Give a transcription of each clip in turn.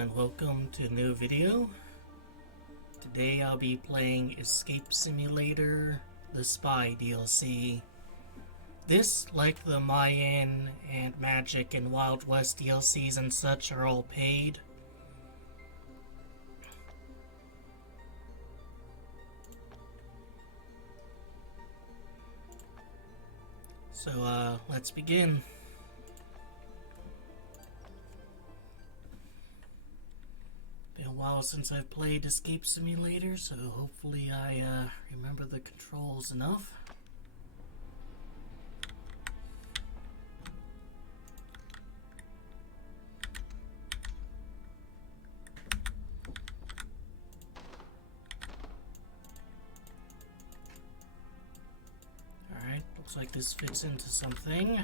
and welcome to a new video. Today I'll be playing Escape Simulator, the Spy DLC. This, like the Mayan and Magic and Wild West DLCs and such, are all paid. So let's begin. Been a while since I've played Escape Simulator, so hopefully I remember the controls enough. Alright, looks like this fits into something.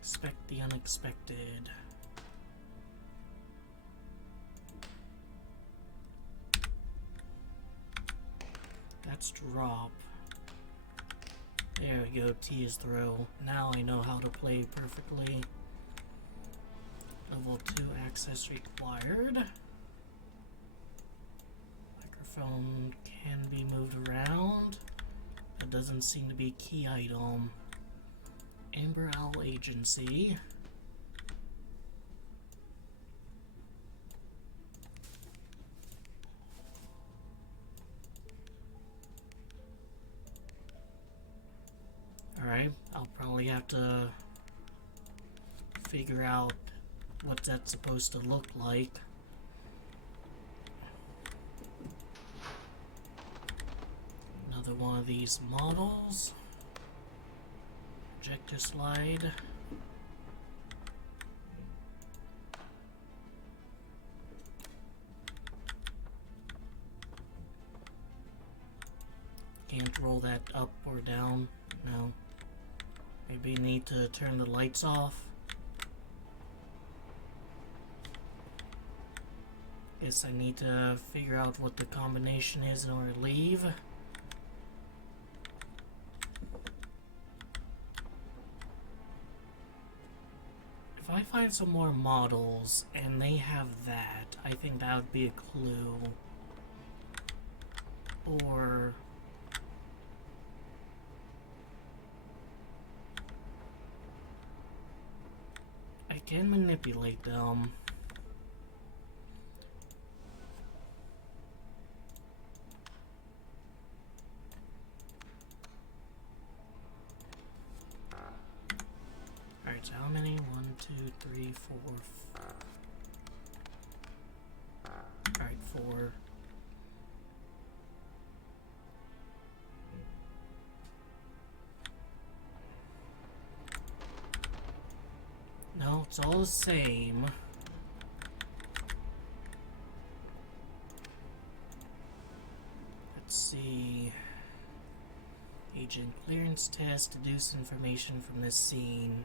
Expect the unexpected. That's drop. There we go, T is throw. Now I know how to play perfectly. Level 2 access required. Microphone can be moved around. That doesn't seem to be key item. Amber Owl Agency. Alright, I'll probably have to figure out what that's supposed to look like. Another one of these models. Projector slide. Can't roll that up or down. No. Maybe need to turn the lights off. Guess I need to figure out what the combination is in order to leave. If I find some more models and they have that, I think that would be a clue. Or I can manipulate them. Alright, so how many? 1, 2, 3, 4. Alright, 4. No, it's all the same. Let's see. Agent clearance test, deduce information from this scene.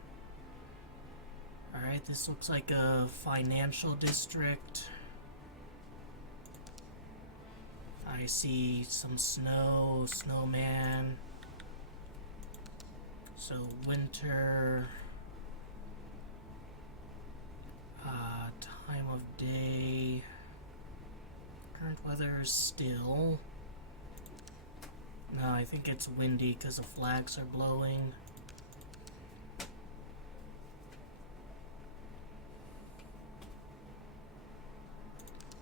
Alright, this looks like a financial district. I see some snow, snowman. So winter. Time of day. Current weather is still. No, I think it's windy because the flags are blowing.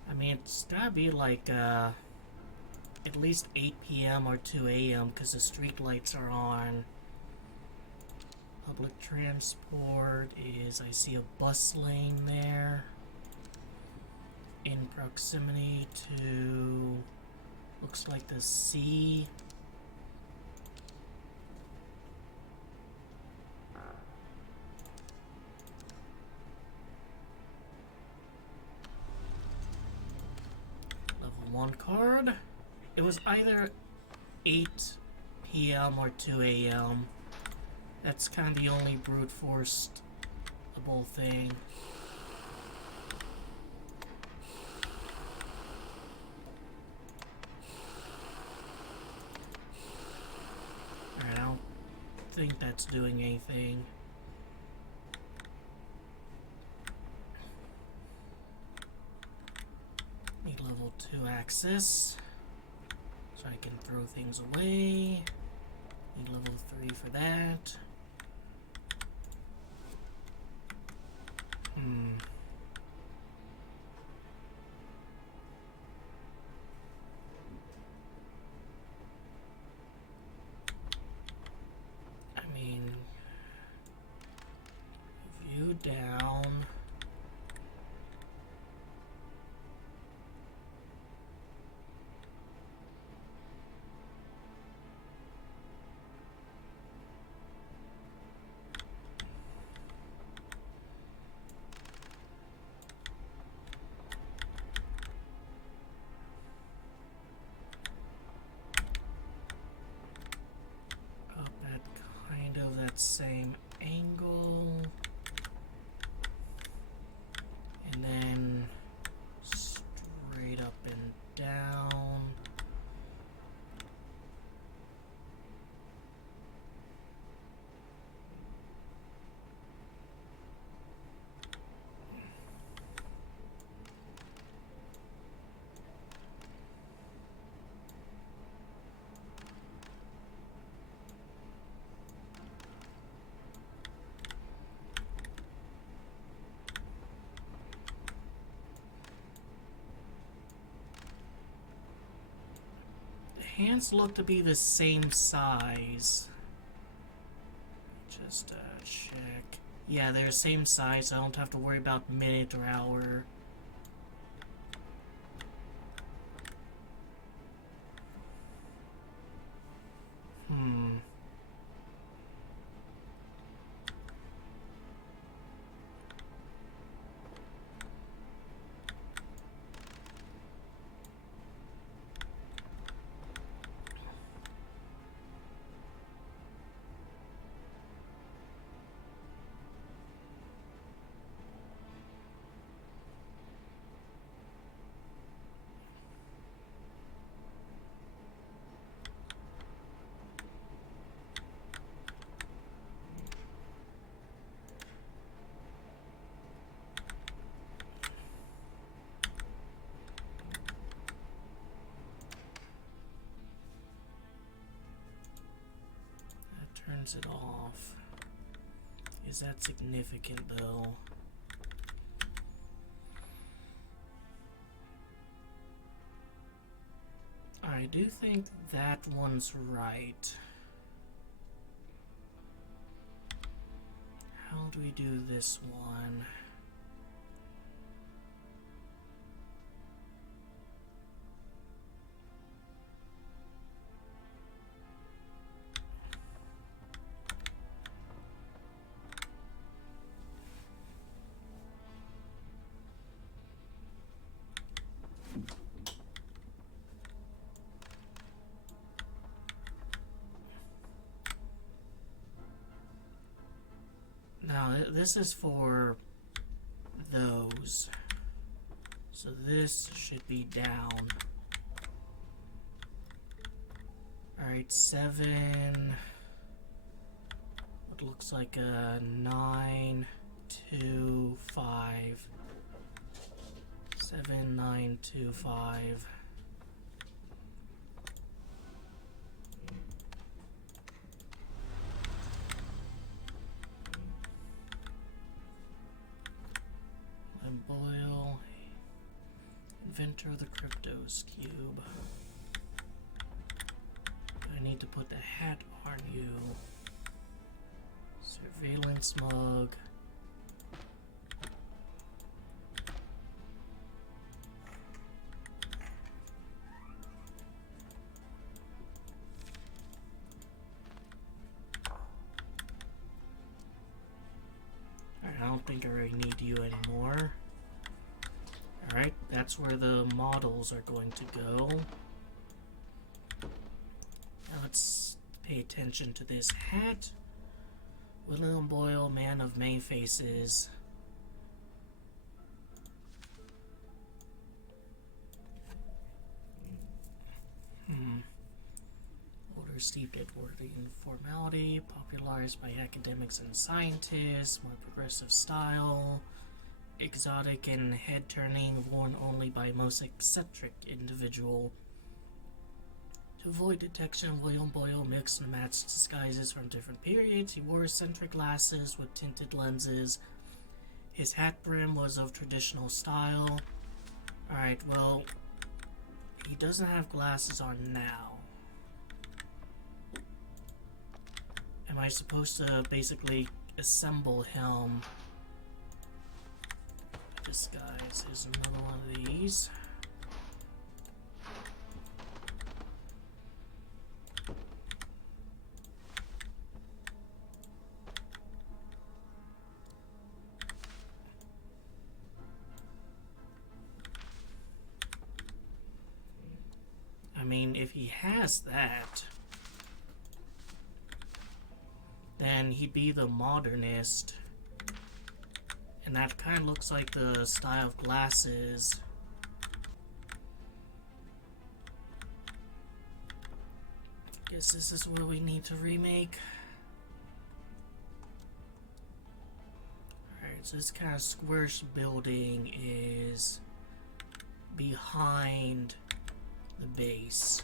I mean, it's gotta be like at least 8 p.m. or 2 a.m. because the street lights are on. Public transport is, I see a bus lane there. In proximity to, looks like the sea. Level 1 card. It was either 8 p.m. or 2 a.m. That's kind of the only brute force-able thing. Alright, I don't think that's doing anything. 2-axis, so I can throw things away. Need level 3 for that. I mean, view down. Up at kind of that same angle. And then straight up and down. Hands look to be the same size. Just check. Yeah, they're the same size. I don't have to worry about minute or hour. Turns it off. Is that significant though? I do think that one's right. How do we do this one? Now, this is for those. So this should be down. Alright, 7. What looks like a 9, 2, 5. 7, 9, 2, 5. Boyle, inventor of the Cryptos Cube. I need to put the hat on you. Surveillance mug. Alright, I don't think I really need you anymore. Alright, that's where the models are going to go. Now let's pay attention to this hat. William Boyle, man of many faces. Order steeped in formality, popularized by academics and scientists, more progressive style. exotic and head-turning, worn only by most eccentric individual. To avoid detection, William Boyle mixed and matched disguises from different periods. He wore eccentric glasses with tinted lenses. His hat brim was of traditional style. Alright, well, he doesn't have glasses on now. Am I supposed to basically assemble him? Disguise. Here's another one of these. I mean, if he has that, then he'd be the modernist. And that kind of looks like the style of glasses. Guess this is what we need to remake. Alright, so this kind of squarish building is behind the base.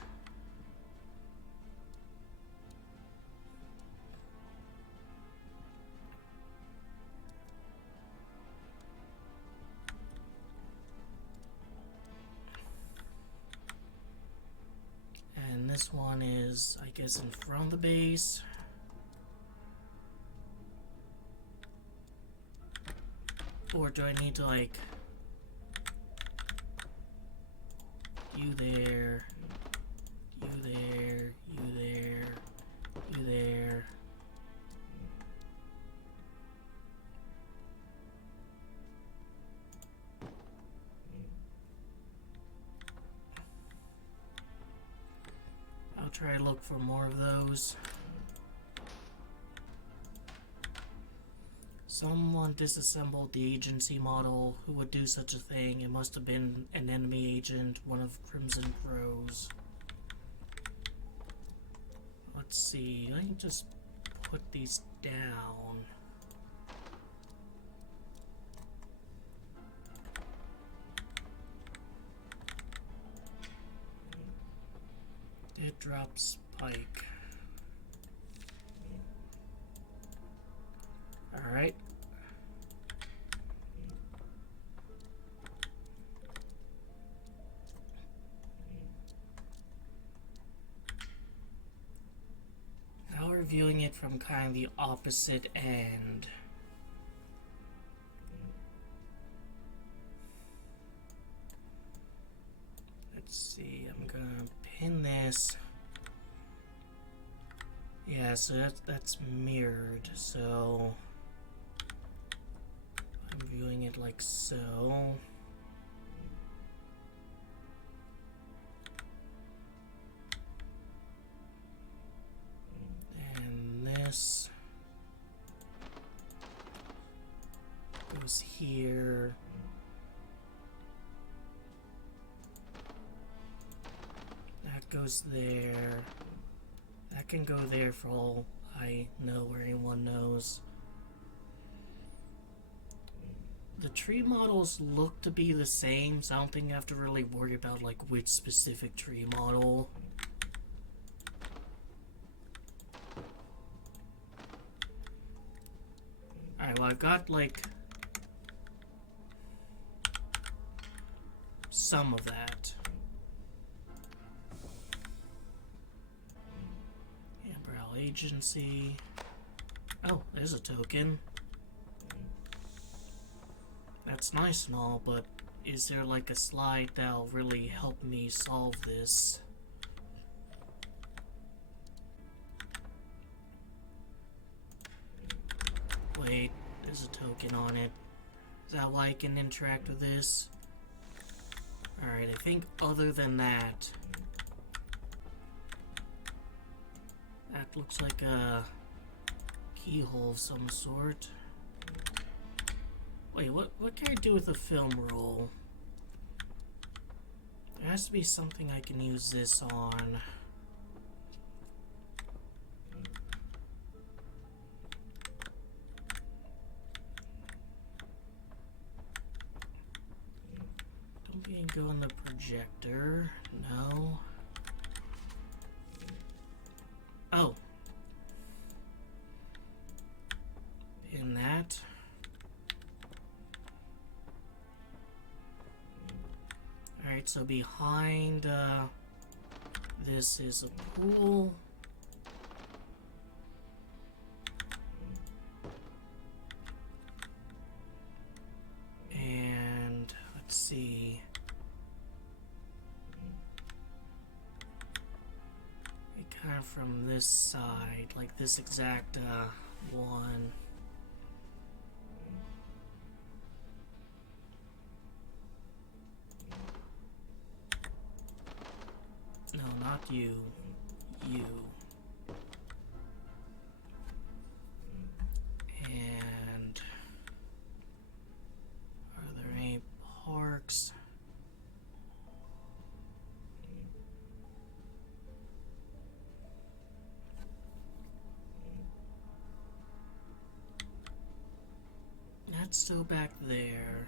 And this one is, I guess, in front of the base. Or do I need to, like, you there, you there, you there, you there. I'll try to look for more of those. Someone disassembled the agency model. Who would do such a thing? It must have been an enemy agent, one of Crimson Crow's. Let's see, let me just put these down. It drops Spike. Alright. Now we're viewing it from kind of the opposite end. Let's see, I'm gonna pin this. Yeah, so that's mirrored, so I'm viewing it like so. And this goes here. That goes there. That can go there for all I know, or anyone knows. The tree models look to be the same, so I don't think I have to really worry about like which specific tree model. Alright, well I've got like some of that. Umbrella Agency. Oh, there's a token. That's nice and all, but is there like a slide that'll really help me solve this? Wait, there's a token on it. Is that why I can interact with this? Alright, I think other than that, that looks like a keyhole of some sort. Wait, what can I do with a film roll? There has to be something I can use this on. go in the projector. No. Oh. In that. Alright, so behind this is a pool. And let's see. Kind of from this side, like this exact one. No, not you. You. And are there any parks? That's still back there.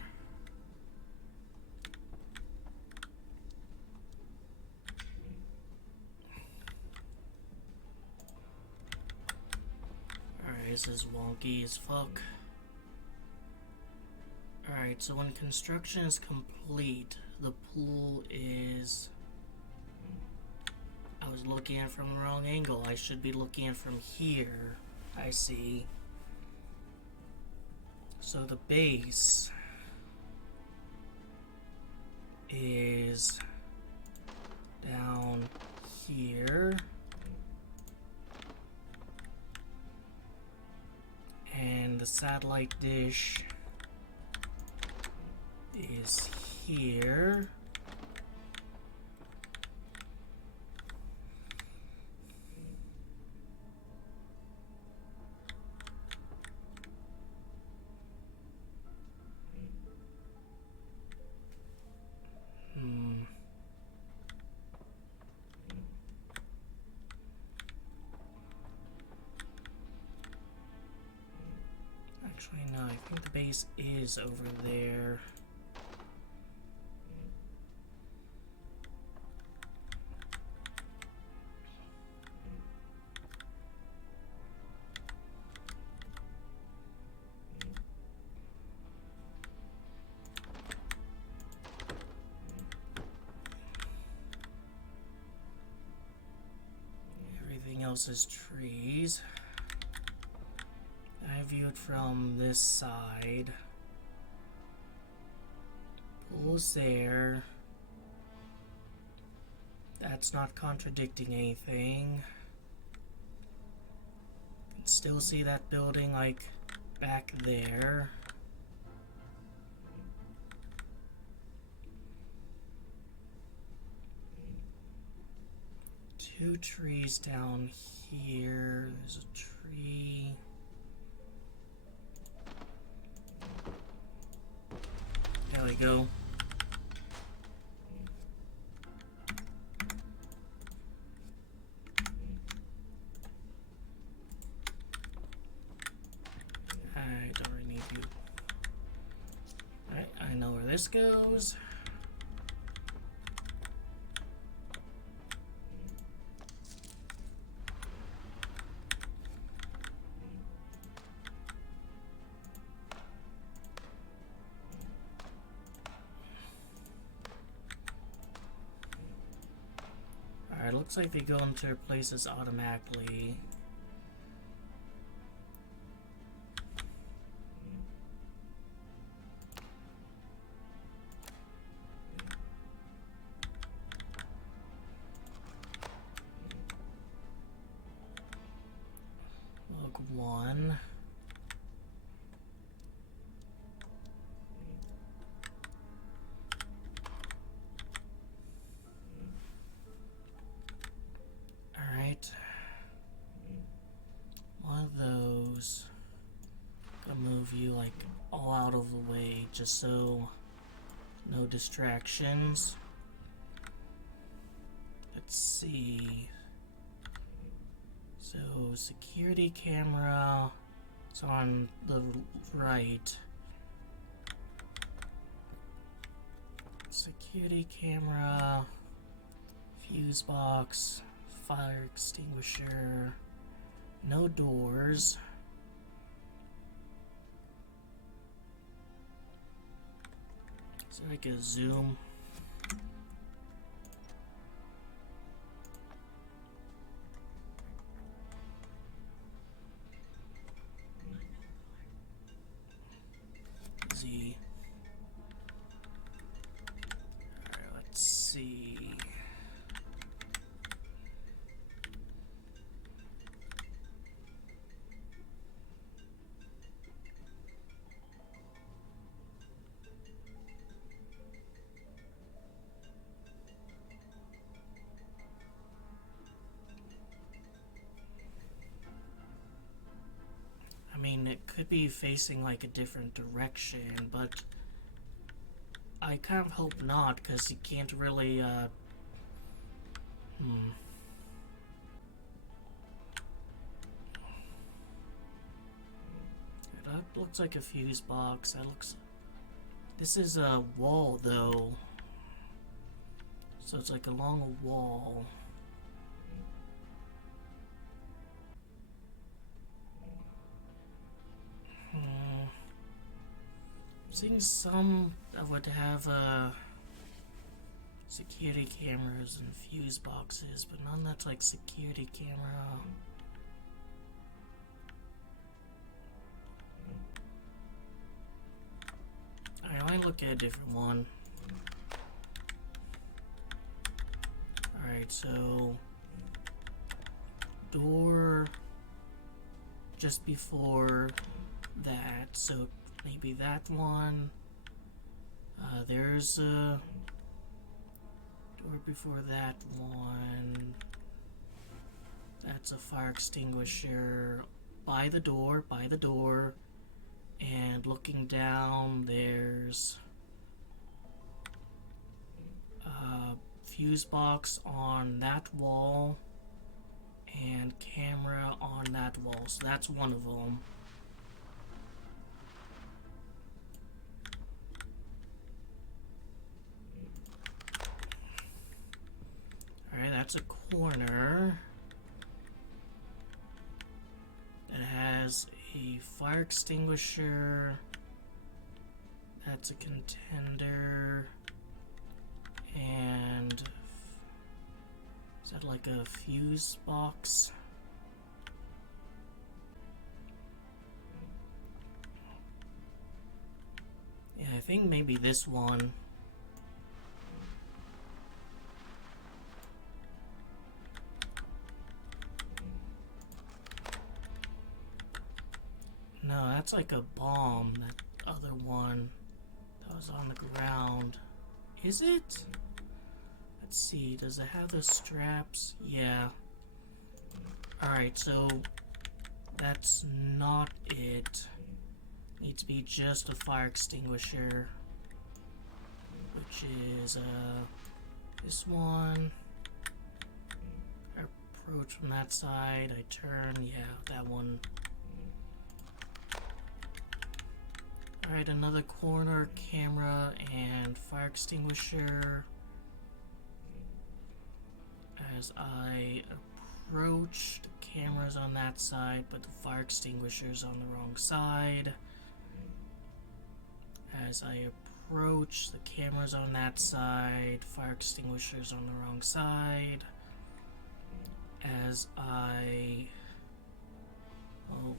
Alright, this is wonky as fuck. Alright, so when construction is complete, the pool is... I was looking at it from the wrong angle. I should be looking at it from here. I see. So the base is down here, and the satellite dish is here. Actually, no, I think the base is over there. Everything else is trees. I view it from this side. Pool's there. That's not contradicting anything. You can still see that building like back there. Two trees down here. There's a tree. There we go. I don't really need you. Alright, I know where this goes. Alright, looks like they go into their places automatically. Look, one. Alright. One of those. Gonna move you like all out of the way just so no distractions. Let's see. So security camera is on the right. Security camera, fuse box, fire extinguisher, no doors. Is there like a zoom? Z. Alright, let's see. I mean, it could be facing like a different direction, but I kind of hope not, because you can't really, That looks like a fuse box. That looks... This is a wall, though. So it's like along a wall. Seeing some that would have security cameras and fuse boxes, but none that's like security camera. Alright, I might look at a different one. Alright, so door just before that, so maybe that one. There's a door before that one. That's a fire extinguisher by the door, and looking down there's a fuse box on that wall and camera on that wall, so that's one of them. Alright, that's a corner that has a fire extinguisher. That's a contender. And is that like a fuse box? Yeah, I think maybe this one. No, that's like a bomb, that other one that was on the ground. Is it? Let's see, does it have the straps? Yeah. Alright, so that's not it. Needs to be just a fire extinguisher, which is this one. I approach from that side, I turn, yeah, that one. Alright, another corner, camera, and fire extinguisher. As I approach, the camera's on that side, but the fire extinguisher's on the wrong side. As I approach, the camera's on that side, fire extinguisher's on the wrong side. As I... Oh.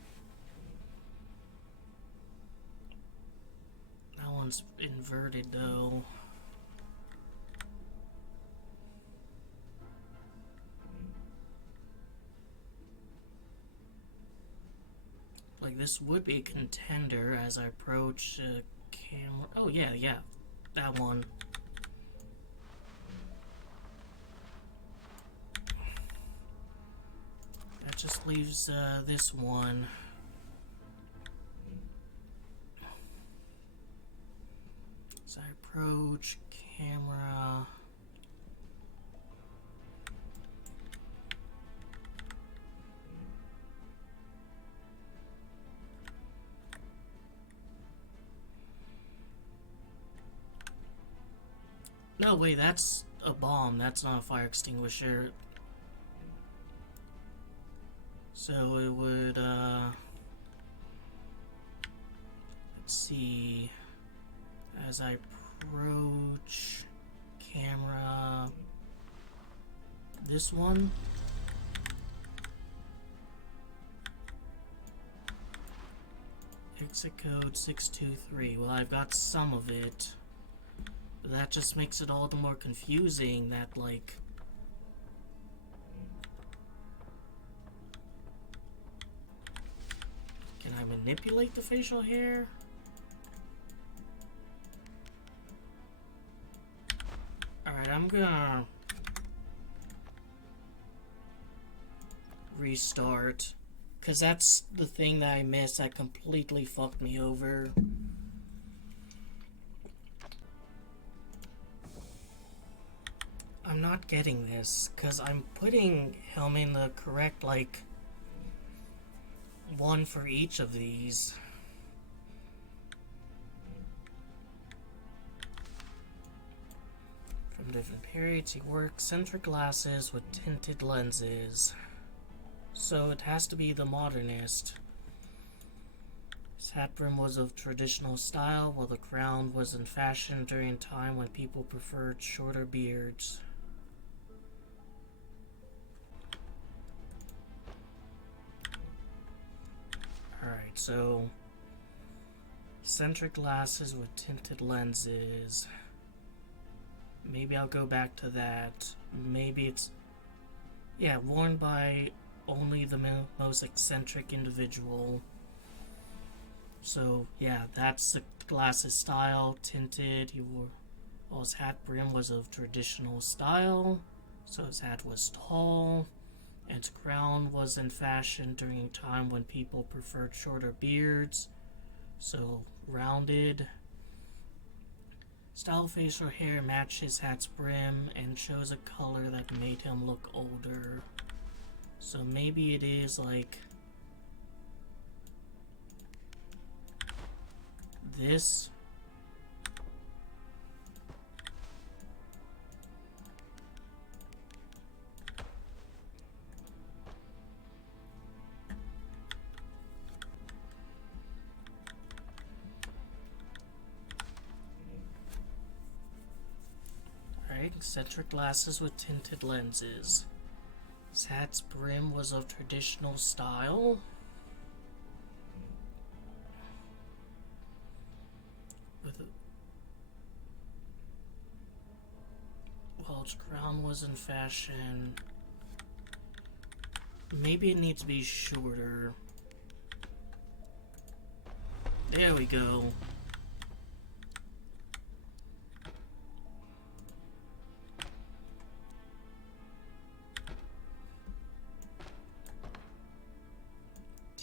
That one's inverted though. Like this would be a contender as I approach the camera. Oh yeah, that one. That just leaves this one. As I approach camera. No, wait, that's a bomb. That's not a fire extinguisher. So it would, let's see. As I approach camera, this one. Exit code 623. Well, I've got some of it. But that just makes it all the more confusing that, like... Can I manipulate the facial hair? Alright, I'm gonna... restart. Because that's the thing that I missed that completely fucked me over. I'm not getting this, because I'm putting him in the correct, like, one for each of these. From different periods, he wore eccentric glasses with tinted lenses. So it has to be the modernist. His hat brim was of traditional style, while the crown was in fashion during a time when people preferred shorter beards. Alright, so... eccentric glasses with tinted lenses. Maybe I'll go back to that. Maybe it's... yeah, worn by only the most eccentric individual. So, yeah, that's the glasses style, tinted. He wore... well, his hat brim was of traditional style, so his hat was tall. And his crown was in fashion during a time when people preferred shorter beards, so rounded. Style facial hair matched his hat's brim and shows a color that made him look older. So maybe it is like this. Alright, eccentric glasses with tinted lenses. His hat's brim was of traditional style. With a... while its crown was in fashion. Maybe it needs to be shorter. There we go.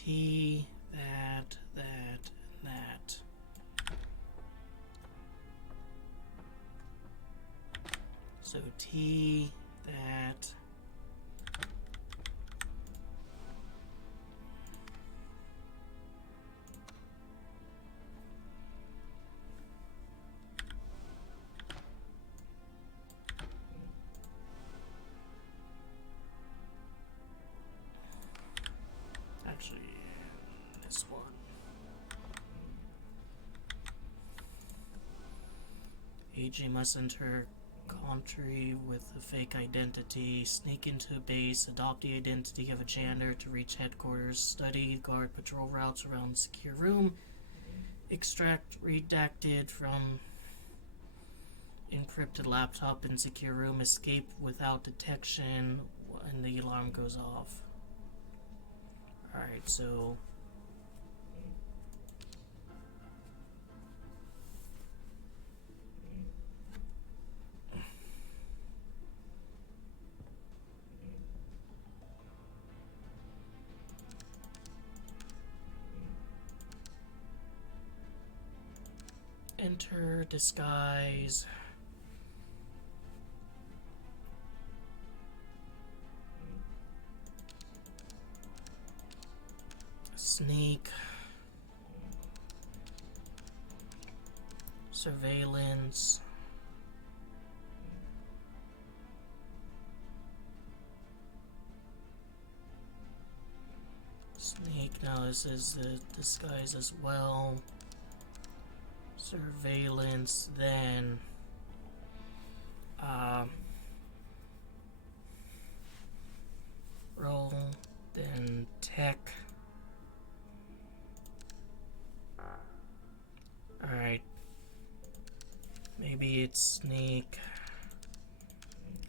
T, that, and that. So T, that. Actually, this one. AG must enter country with a fake identity, sneak into a base, adopt the identity of a janitor to reach headquarters, study, guard patrol routes around the secure room, extract redacted from encrypted laptop in secure room, escape without detection when the alarm goes off. Alright, so... enter, disguise... sneak... surveillance... Now this is the disguise as well. Surveillance, then roll, then tech. Alright. Maybe it's sneak,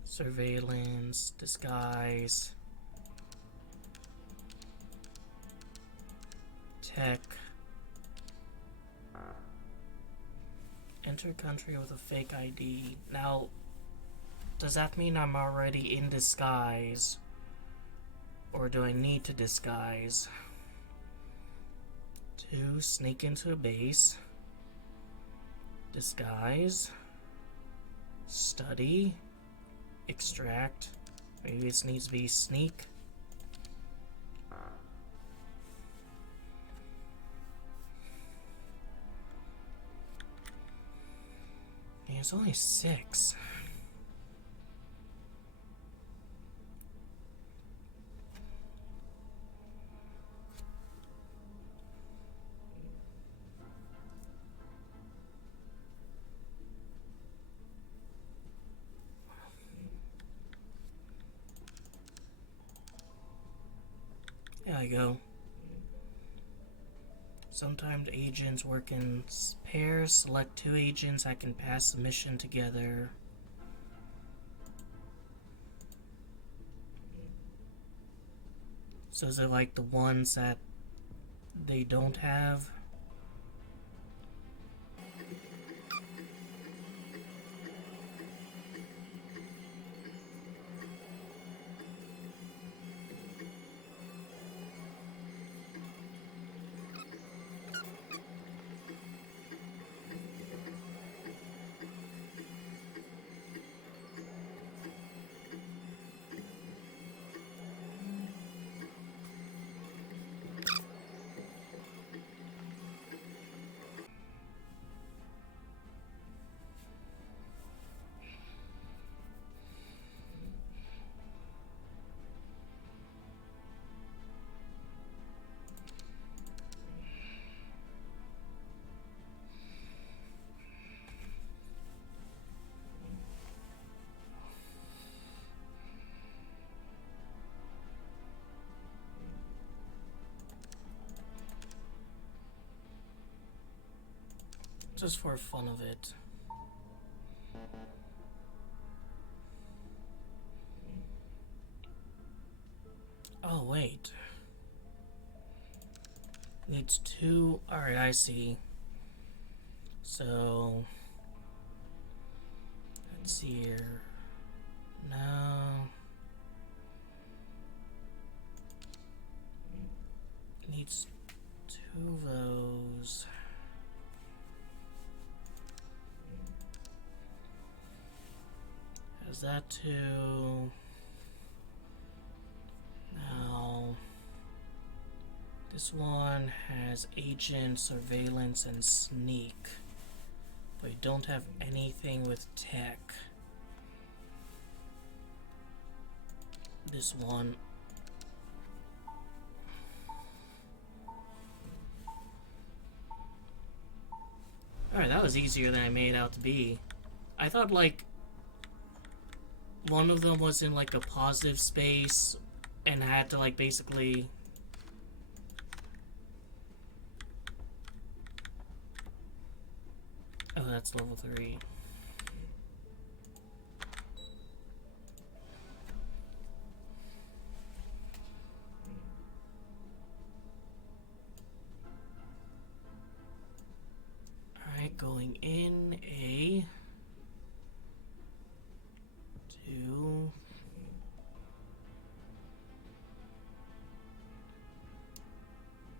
surveillance, disguise, tech, enter country with a fake ID. Now, does that mean I'm already in disguise? Or do I need to disguise? 2, sneak into a base. Disguise. Study. Extract. Maybe this needs to be sneak. Yeah, it's only 6. There I go. Sometimes agents work in pairs. Select 2 agents that can pass the mission together. So is it like the ones that they don't have? Just for fun of it. Oh, wait. Needs 2. Alright, I see. So, let's see here. No. Needs 2 of those. Has that 2. Now, this one has agent, surveillance, and sneak. But we don't have anything with tech. This one. Alright, that was easier than I made it out to be. I thought, like, one of them was in, like, a positive space, and I had to, like, basically... Oh, that's level 3. Alright, going in A. 2.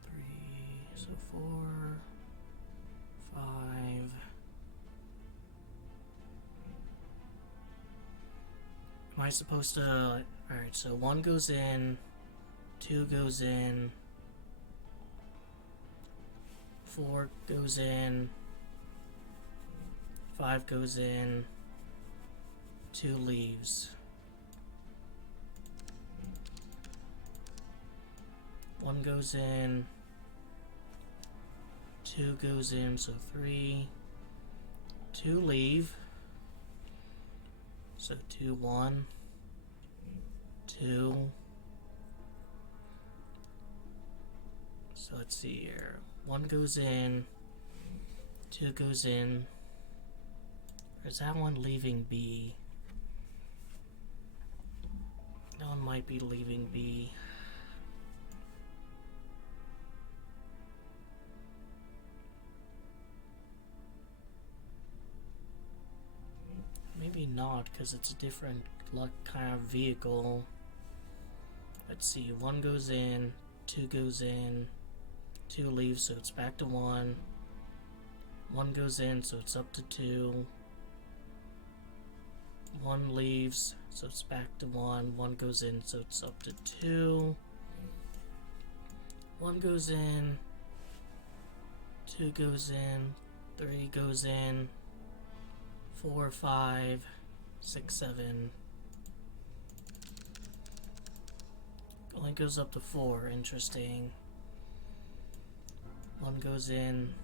3, so 4, 5. Am I supposed to... Alright, so 1 goes in, 2 goes in, 4 goes in, 5 goes in, 2 leaves. 1 goes in, 2 goes in, so 3, 2 leave, so 2, 1, 2, so let's see here, 1 goes in, 2 goes in, or is that one leaving B? That one might be leaving B. Maybe not, because it's a different kind of vehicle. Let's see, 1 goes in, 2 goes in, 2 leaves, so it's back to 1. 1 goes in, so it's up to 2. 1 leaves, so it's back to 1. 1 goes in, so it's up to 2. 1 goes in, 2 goes in, 3 goes in, 4, 5, 6, 7. Only goes up to 4. Interesting. 1 goes in,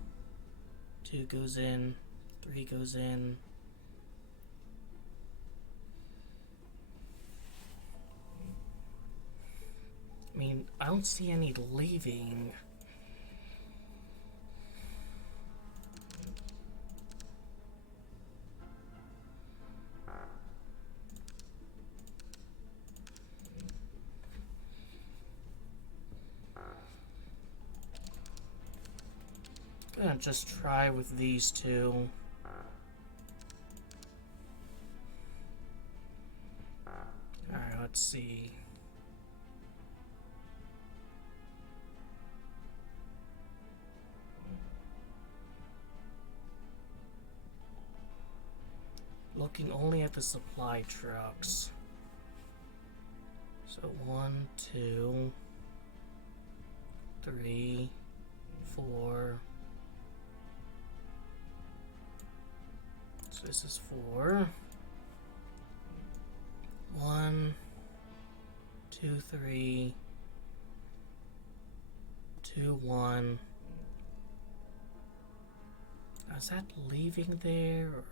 2 goes in, 3 goes in. I mean, I don't see any leaving. I'm gonna just try with these two. Alright, let's see. Looking only at the supply trucks. So 1, 2, 3, 4. So this is 4. 1, 2, 3, 2, 1. Now, is that leaving there? Or?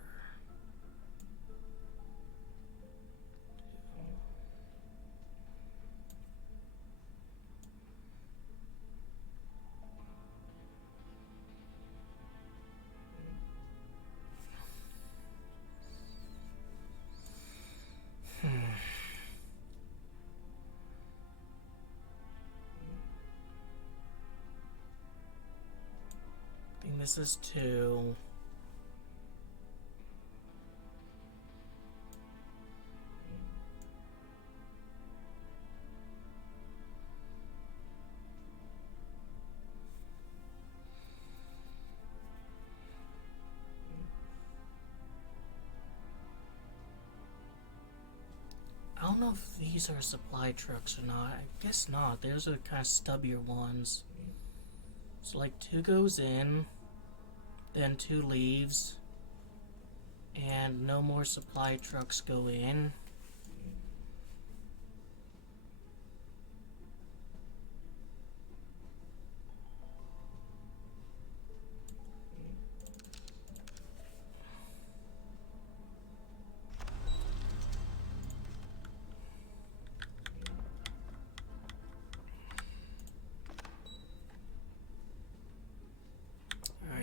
I think this is 2. I don't know if these are supply trucks or not. I guess not. Those are kind of stubbier ones. So like 2 goes in, then 2 leaves, and no more supply trucks go in.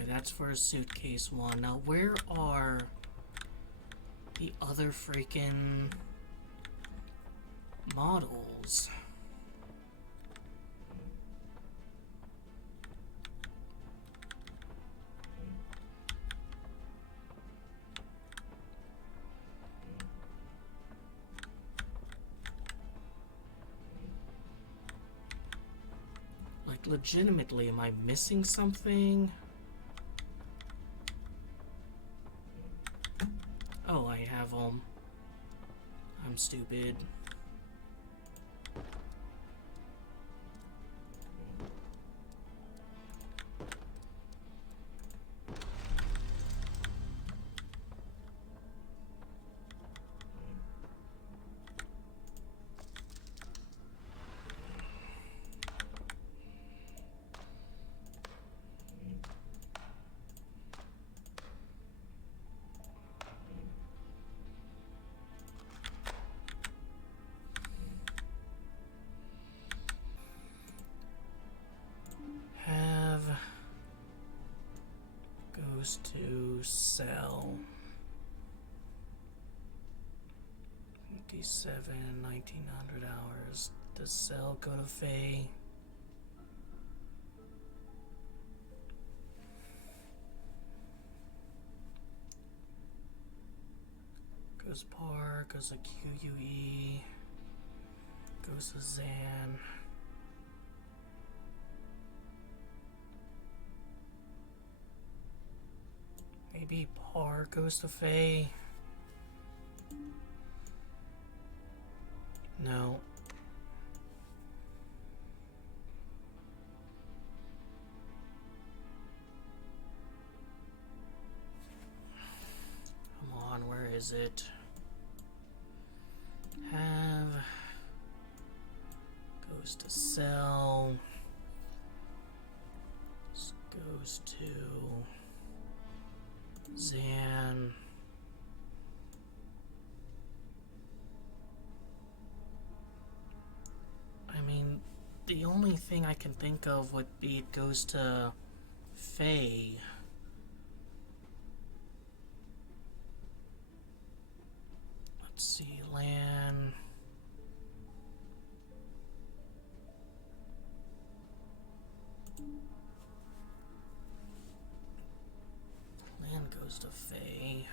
That's for a suitcase one. Now, where are the other freaking models? Like, legitimately, am I missing something? Oh, I have them. I'm stupid. goes to Cell. 57, 1900 hours. Does Cell go to Faye? Goes Par, goes to QUE, goes to Zan. Maybe Par goes to Faye. No. Come on, where is it? Have goes to Cell. Goes to Zan. I mean, the only thing I can think of would be it goes to Faye. Let's see, Lan. Lan goes to Faye.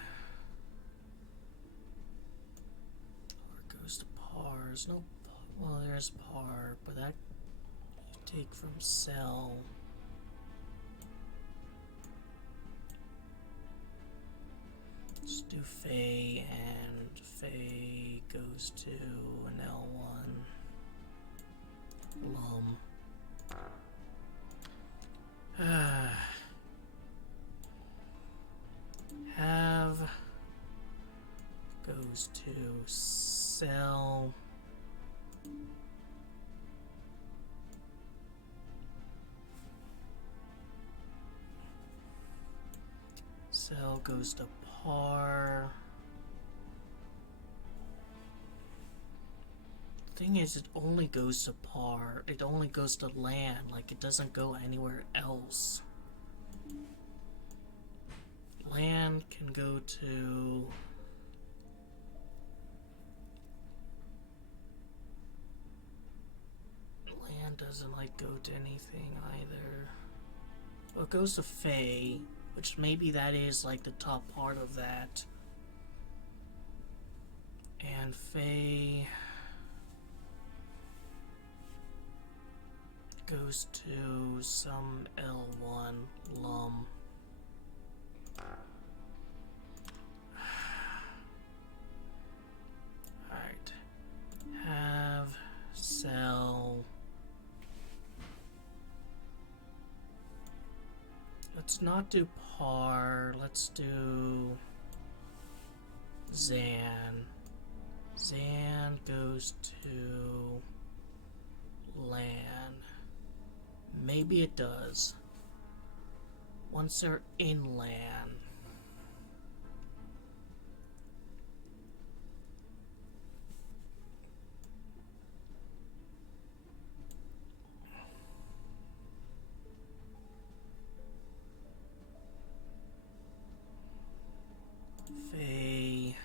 Or goes to Par. There's no. Well, there's Par, but that you take from Cell. Let's do Faye, and Faye goes to an L1. Lum. Have goes to Cell. Cell goes to Par. Thing is, it only goes to Par. It only goes to Lan. Like, it doesn't go anywhere else. Lan can go to... Lan doesn't, like, go to anything either. Well, it goes to Faye, which maybe that is, like, the top part of that. And Faye goes to some L1 Lum. Alright. Have Cell. Let's not do Par. Let's do Zan. Zan goes to Lan. Maybe it does. Once they're in Lan. Faye.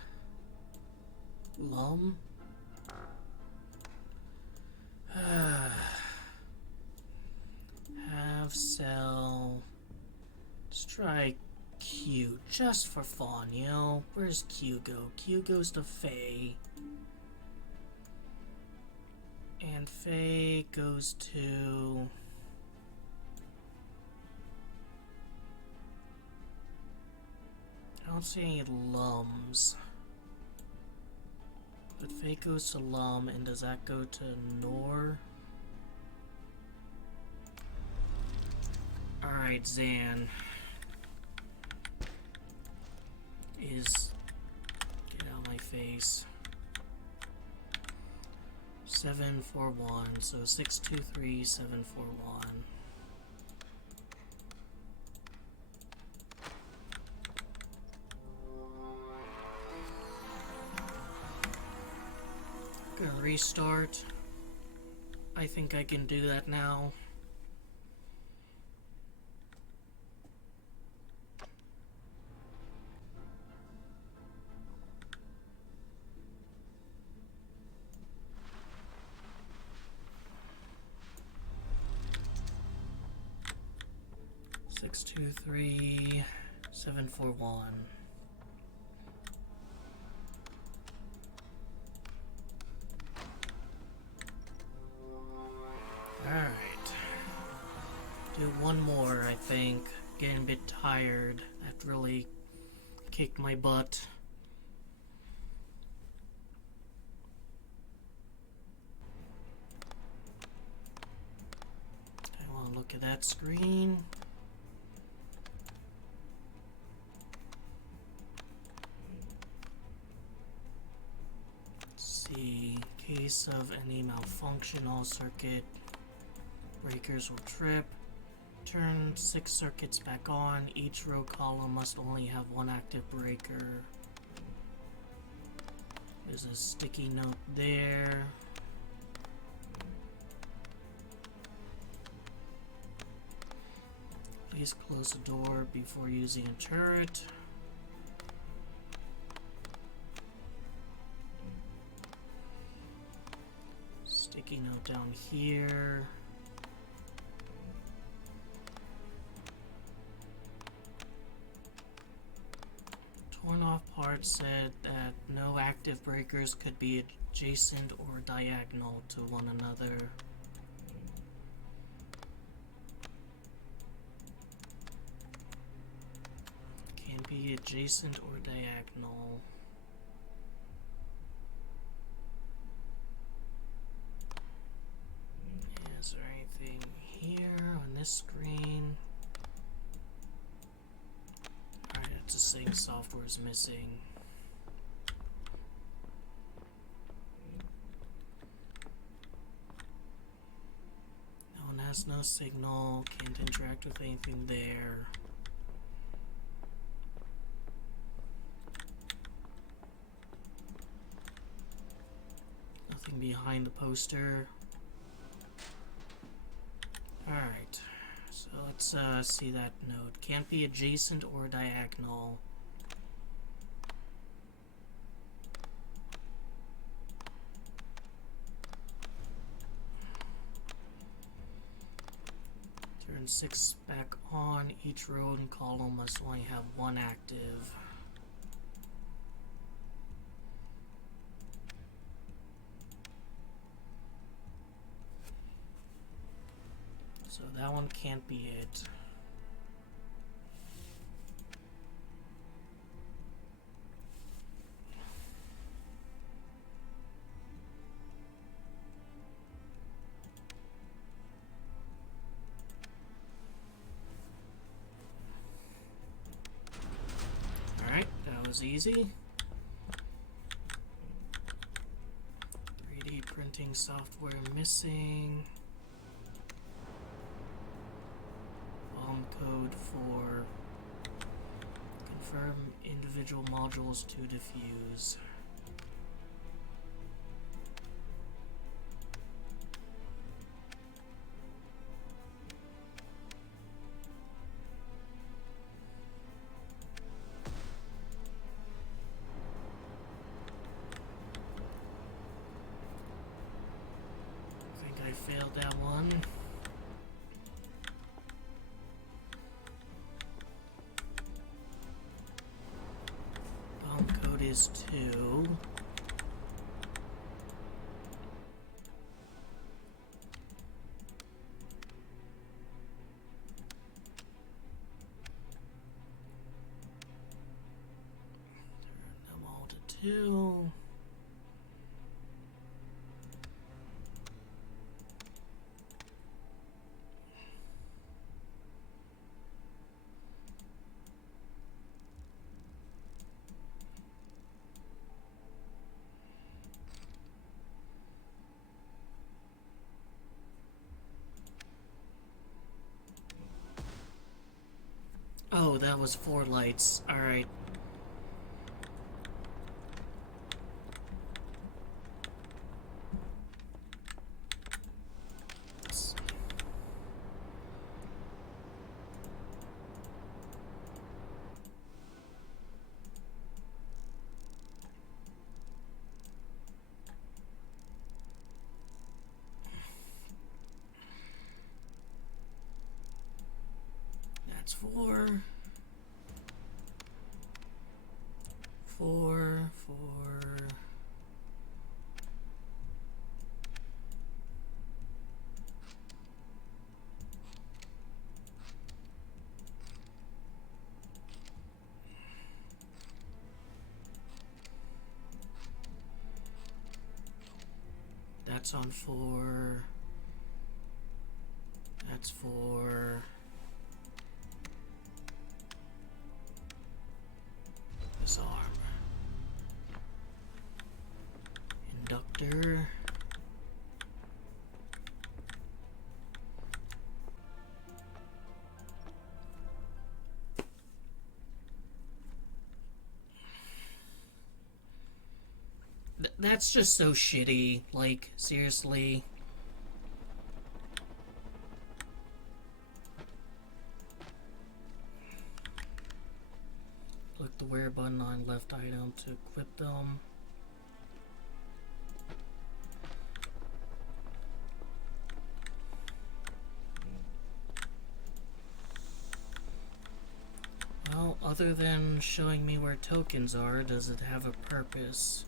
Lum. Have Cell. Let's try Q just for fun, you know? Where's Q go? Q goes to Faye. And Faye goes to... I don't see any Lums. But Faye goes to Lum, and does that go to Nor? Alright, Zan is... Get out of my face. 741, so 623, 741. Gonna restart. I think I can do that now. 623-741. Alright. Do one more, I think. Getting a bit tired. I've really kicked my butt. I want to look at that screen. Let's see. In case of any malfunction, all circuit breakers will trip. Turn 6 circuits back on. Each row column must only have one active breaker. There's a sticky note there. Please close the door before using a turret. Sticky note down here. Torn off part said that no active breakers could be adjacent or diagonal to one another. Can't be adjacent or diagonal. Is there anything here on this screen? Alright, it's just saying software is missing. No one has no signal, can't interact with anything there. Nothing behind the poster. Alright, so let's see that note. Can't be adjacent or diagonal. Turn 6 back on. Each row and column must only have one active. So that one can't be it. Alright, that was easy. 3D printing software missing. Code for confirm individual modules to diffuse. I think I failed that one. Is 2. Turn them all to 2. Oh, that was 4 lights. Alright. That's 4. 4, 4. That's on 4. That's 4. Disarm. Inductor. That's just so shitty. Like, seriously. Click the wear button on left item to equip them. Well, other than showing me where tokens are, does it have a purpose?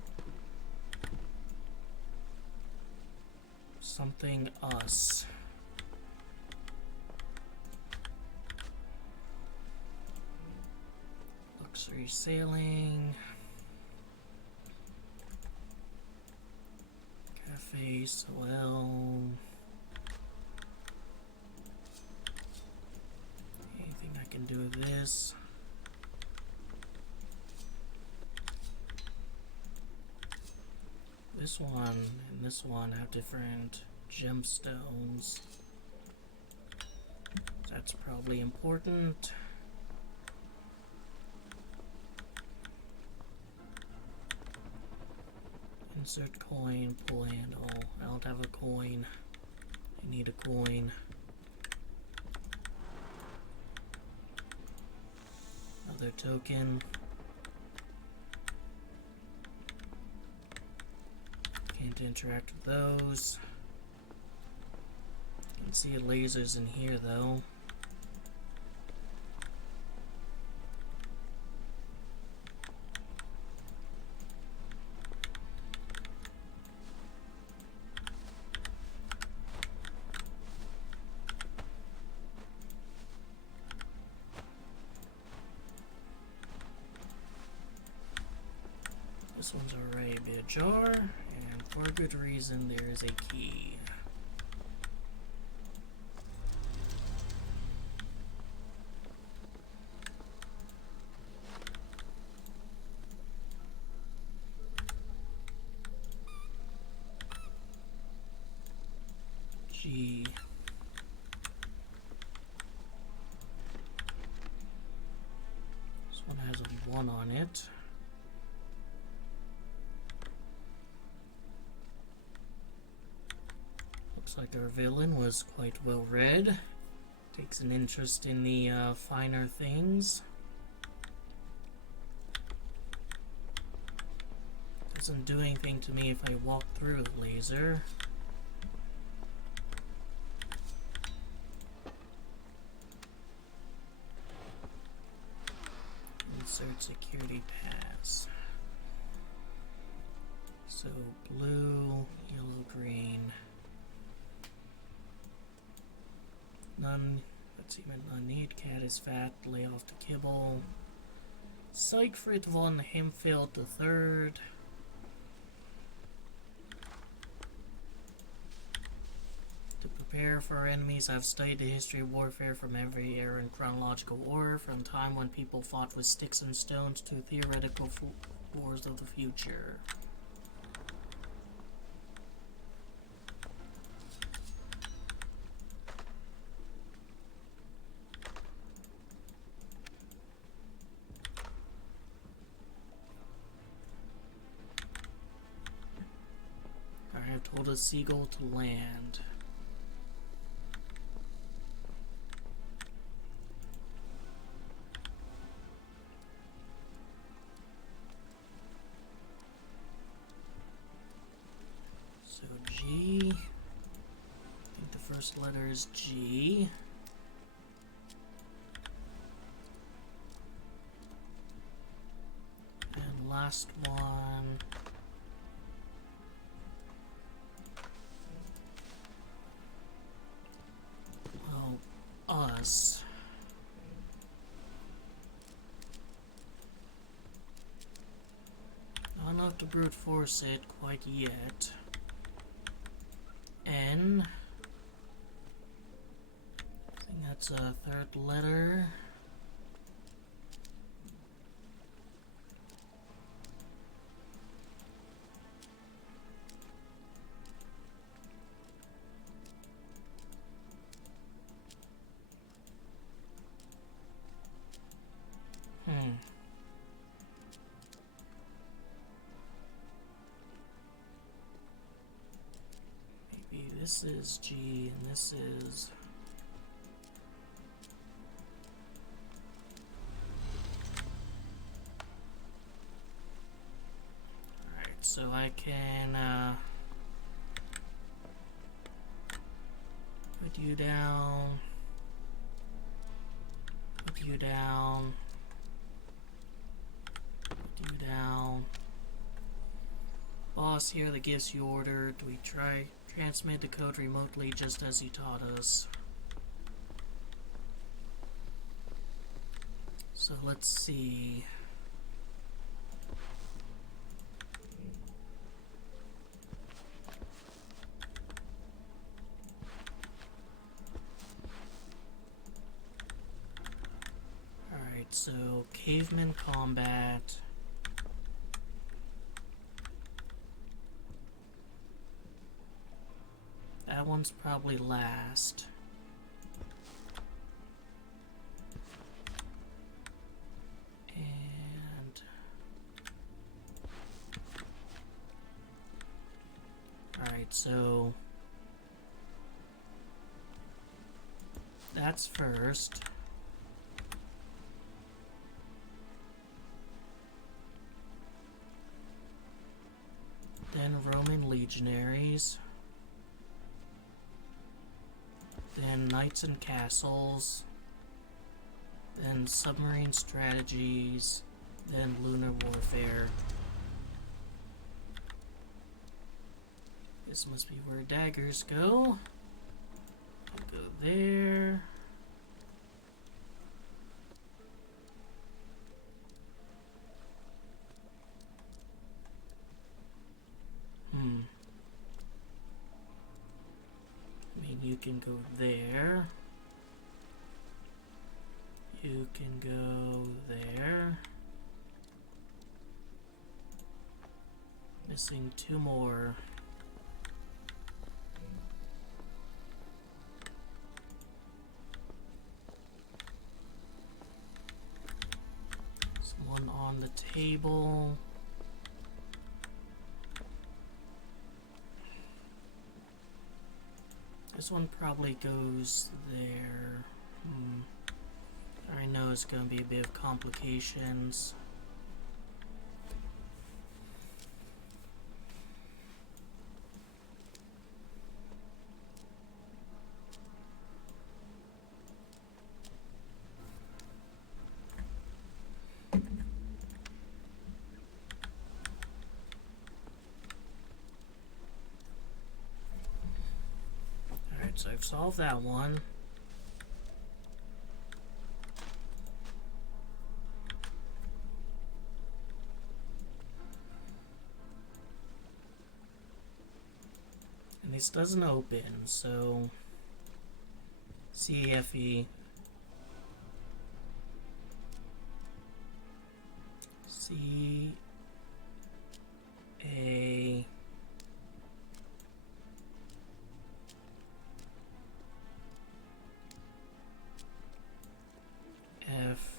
Something us. Luxury sailing. Cafe Soel. Anything I can do with this? This one and this one have different gemstones. That's probably important. Insert coin, pull handle. I don't have a coin. I need a coin. Another token. Can't interact with those. You can see lasers in here though. This one's already a jar, and for good reason there is a key. G. This one has a 1 on it. Looks like our villain was quite well read. Takes an interest in the finer things. Doesn't do anything to me if I walk through the laser. Insert security pass. So blue, yellow, green. None. Even none need. Cat is fat. Lay off the kibble. Siegfried von Hemfeld III. To prepare for our enemies, I've studied the history of warfare from every era in chronological order, from time when people fought with sticks and stones to theoretical wars of the future. Told a seagull to land. So G. I think the first letter is G. last one. Well, us. Not enough to brute force it quite yet. N. I think that's a third letter. Maybe this is G and this is... Alright, so I can put you down, put you down, put you down. Boss here that gives you order. Do we try transmit the code remotely just as he taught us? So let's see. Alright, so caveman combat. That one's probably last. And... Alright, so... That's first. Then Roman legionaries. Then Knights and Castles, then Submarine Strategies, then Lunar Warfare. This must be where daggers go. I'll go there. You can go there. You can go there. Missing two more. There's one on the table. This one probably goes there. I know it's going to be a bit of complications. So I've solved that one. And this doesn't open, so CFE. C A F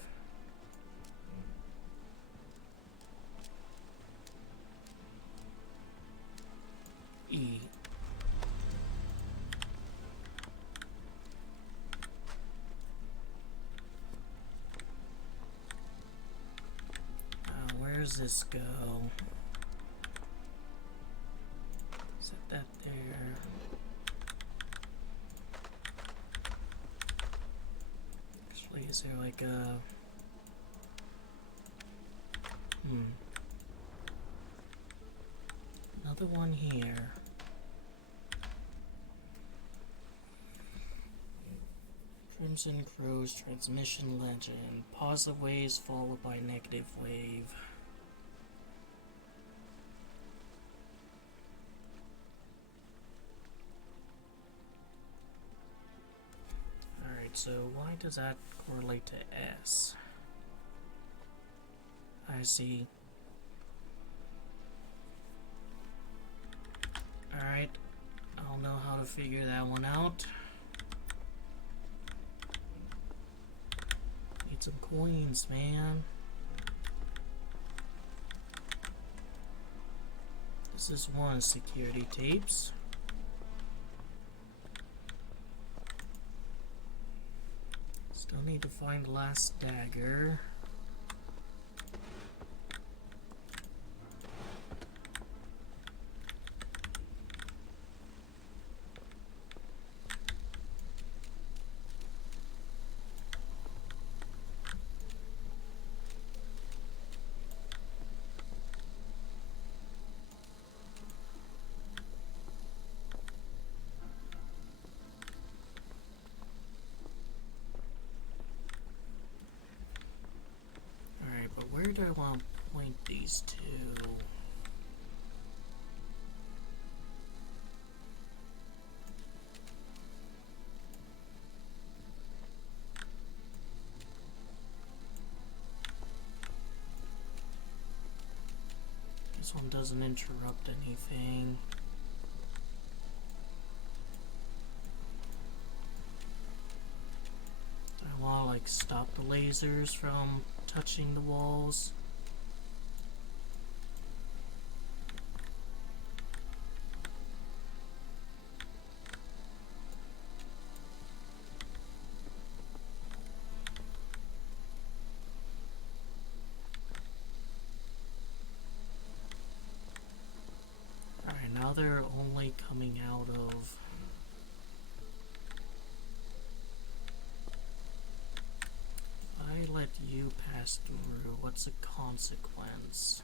E. Where does this go? Set that there. Actually, is there like a... Another one here. Crimson Crow's transmission legend. Positive waves followed by negative wave. Alright, so why does that correlate to S? I see. Alright, I'll know how to figure that one out. Need some coins, man. This is one security tapes. Still need to find the last dagger. Where do I want to point these to? This one doesn't interrupt anything. I want to like stop the lasers from touching the walls. Alright, now they're only coming out of I let you pass through, what's the consequence?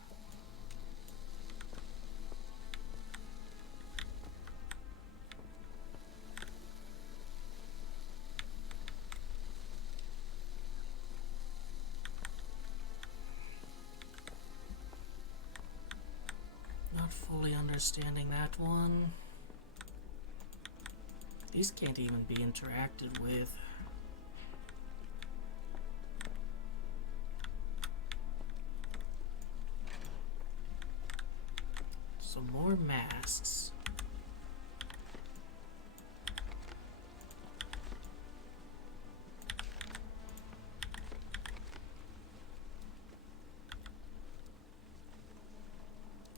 Not fully understanding that one. These can't even be interacted with. Some more masks.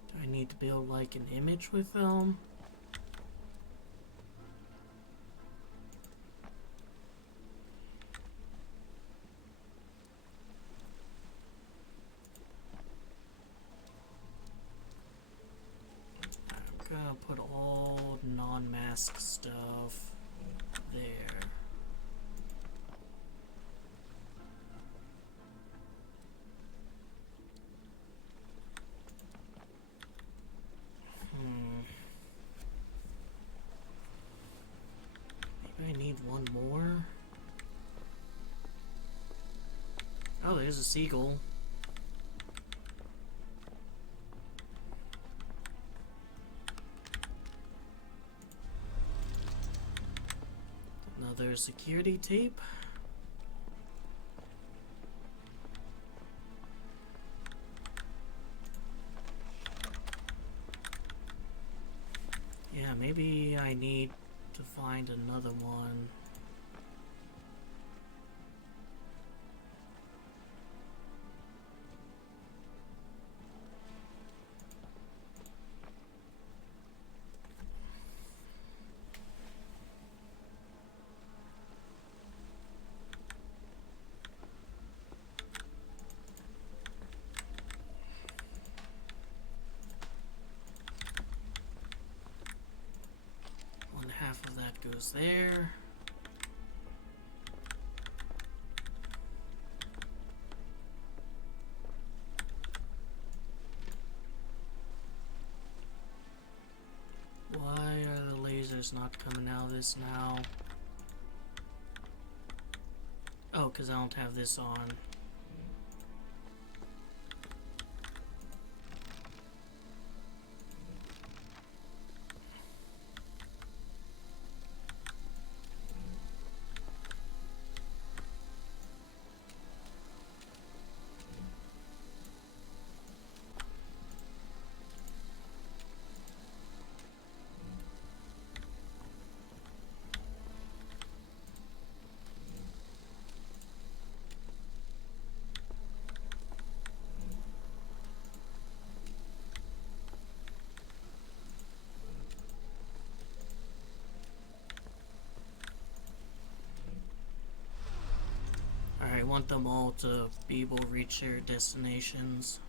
Do I need to build like an image with them? Gonna put all non-mask stuff there. Maybe I need one more. Oh, there's a seagull. Another security tape. Yeah, maybe I need to find another one. Half of that goes there. water's not coming out of this now. Oh, because I don't have this on. I want them all to be able to reach their destinations.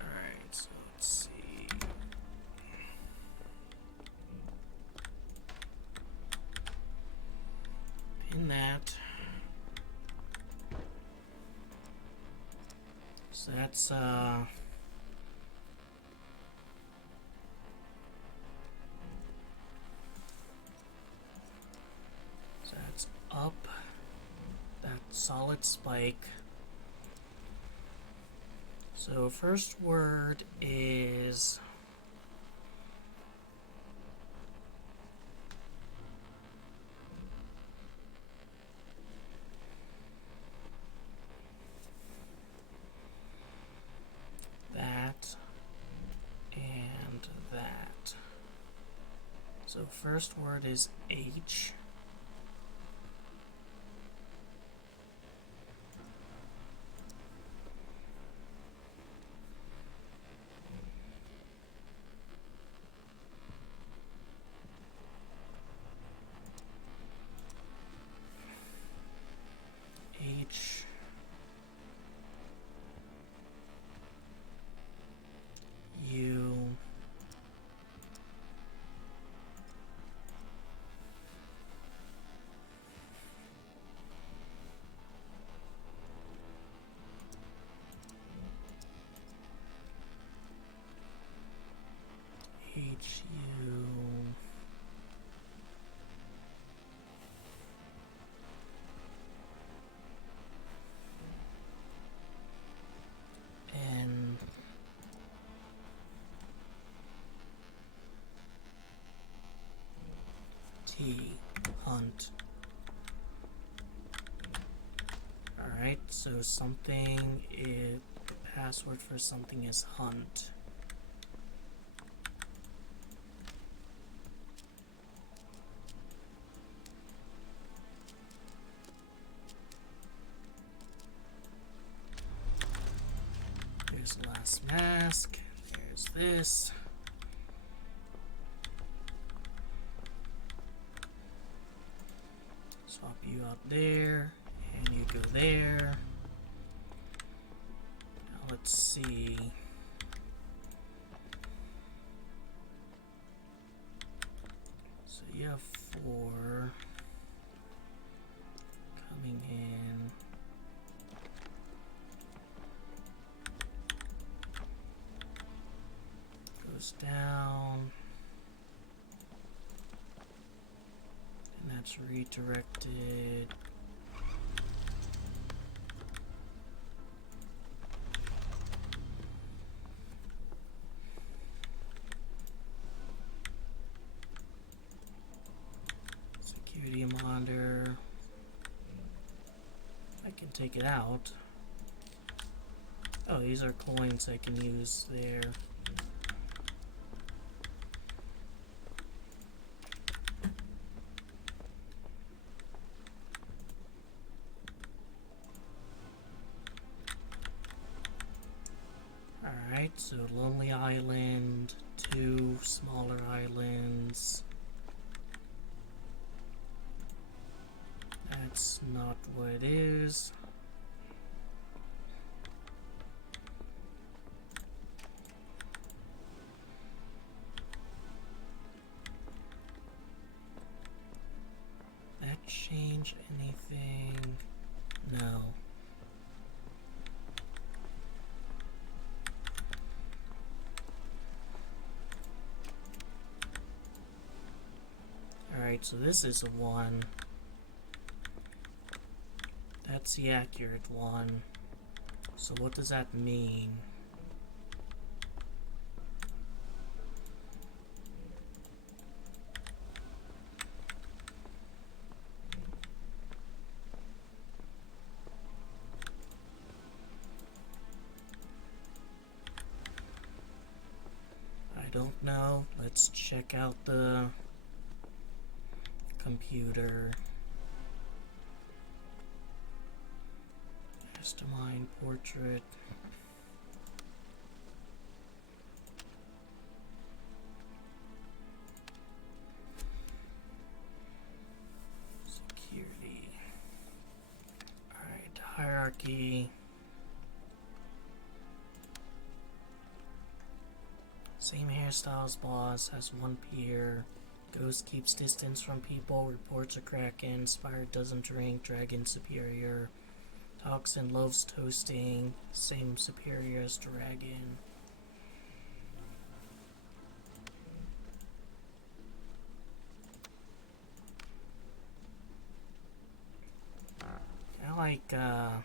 Alright, so let's see. Pin that. So that's so that's up that solid spike. So first word is that and that. So first word is H. H. U. H. U. N. T. Hunt. Alright, so something is, the password for something is hunt. There's the last mask. There's this. Swap you out there, and you go there. Now let's see. So you have 4 coming in. Goes down. And that's redirected. Security monitor. I can take it out. Oh, these are coins I can use there. Alright, so Lonely Island, 2 smaller islands. That's not what it is. That change anything? Alright, so this is a 1. That's the accurate one. So what does that mean? I don't know. Let's check out the computer. Mastermind portrait. Security. Alright, hierarchy. Same hairstyles boss, has 1 peer. Ghost keeps distance from people, reports a Kraken. Spire doesn't drink, Dragon superior. Talks and loves toasting, same superior as Dragon. I like, alright,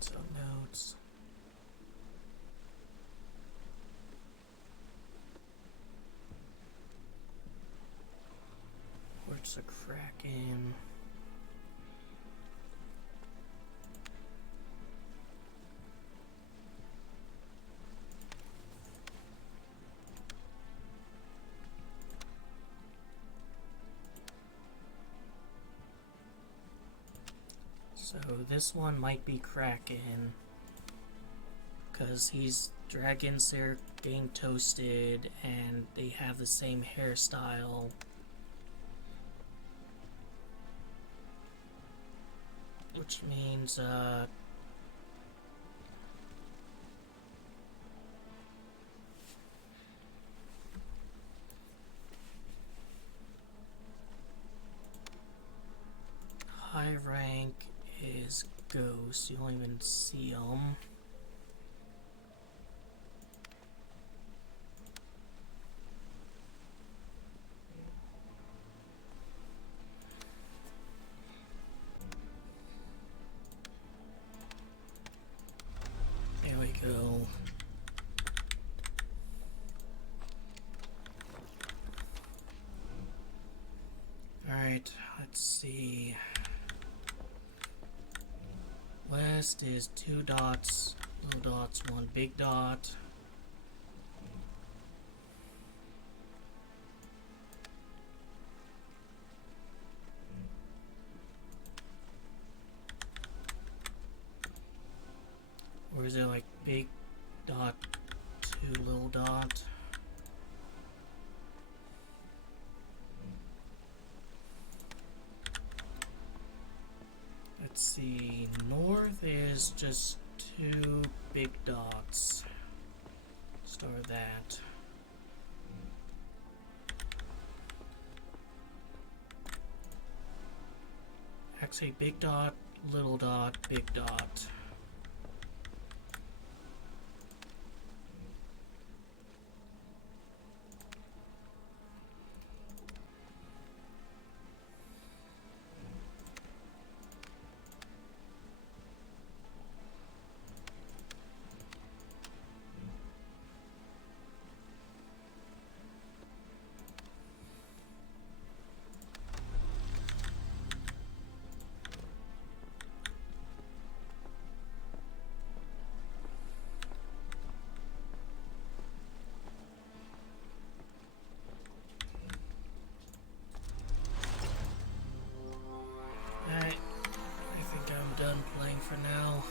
so notes. Where's a Kraken? So this one might be Kraken, because he's dragons, they're getting toasted and they have the same hairstyle. Which means high rank is Ghost. You don't even see them. There we go. Alright, let's see. West is 2 dots, little dots, 1 big dot. Or is it like big dot, 2 little dot? Let's see, north is just 2 big dots. Start that. Actually, big dot, little dot, big dot. Done playing for now.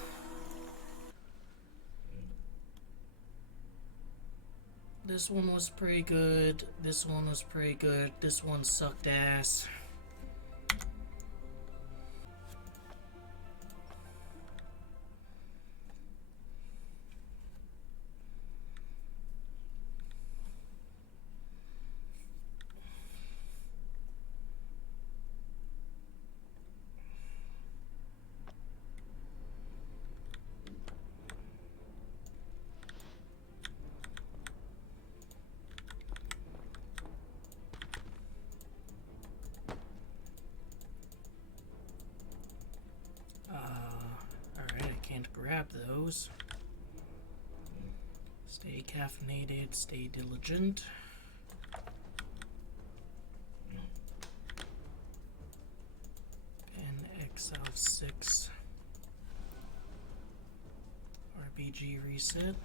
This one was pretty good. This one was pretty good. This one sucked ass. grab those. Stay caffeinated, stay diligent. And X out of 6. RPG reset.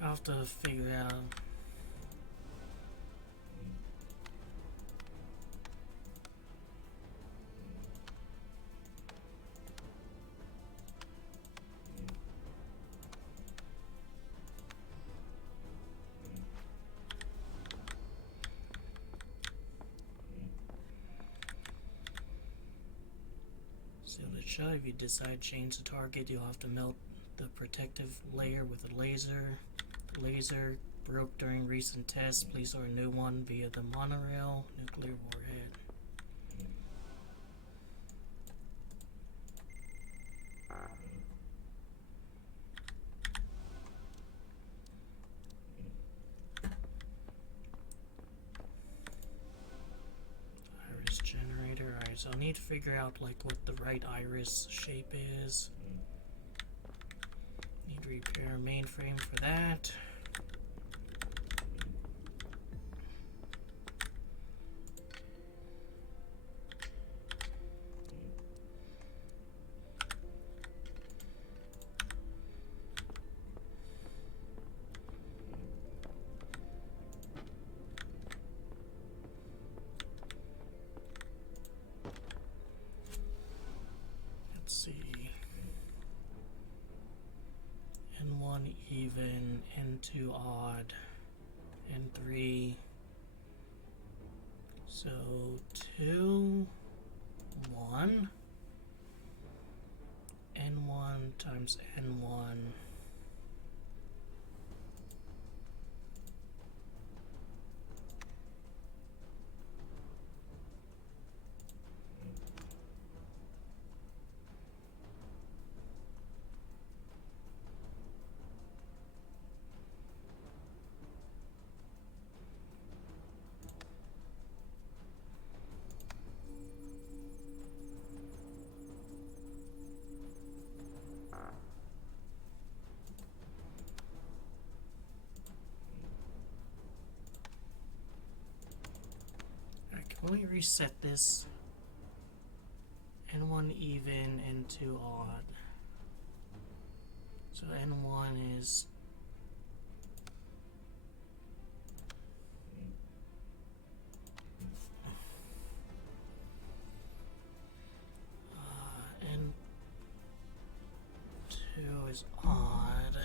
I'll have to figure out. Seal it shut. If you decide to change the target, you'll have to melt the protective layer with a laser. The laser broke during recent tests. Please order a new one via the monorail. Nuclear warhead. Iris generator. Alright, so I need to figure out like what the right iris shape is. Need to repair mainframe for that. Let's see. N1 even, N2 odd, N3. So 2, 1, N1 times N1. Can we reset this? N1 even, N2 odd. So N1 is N2 is odd.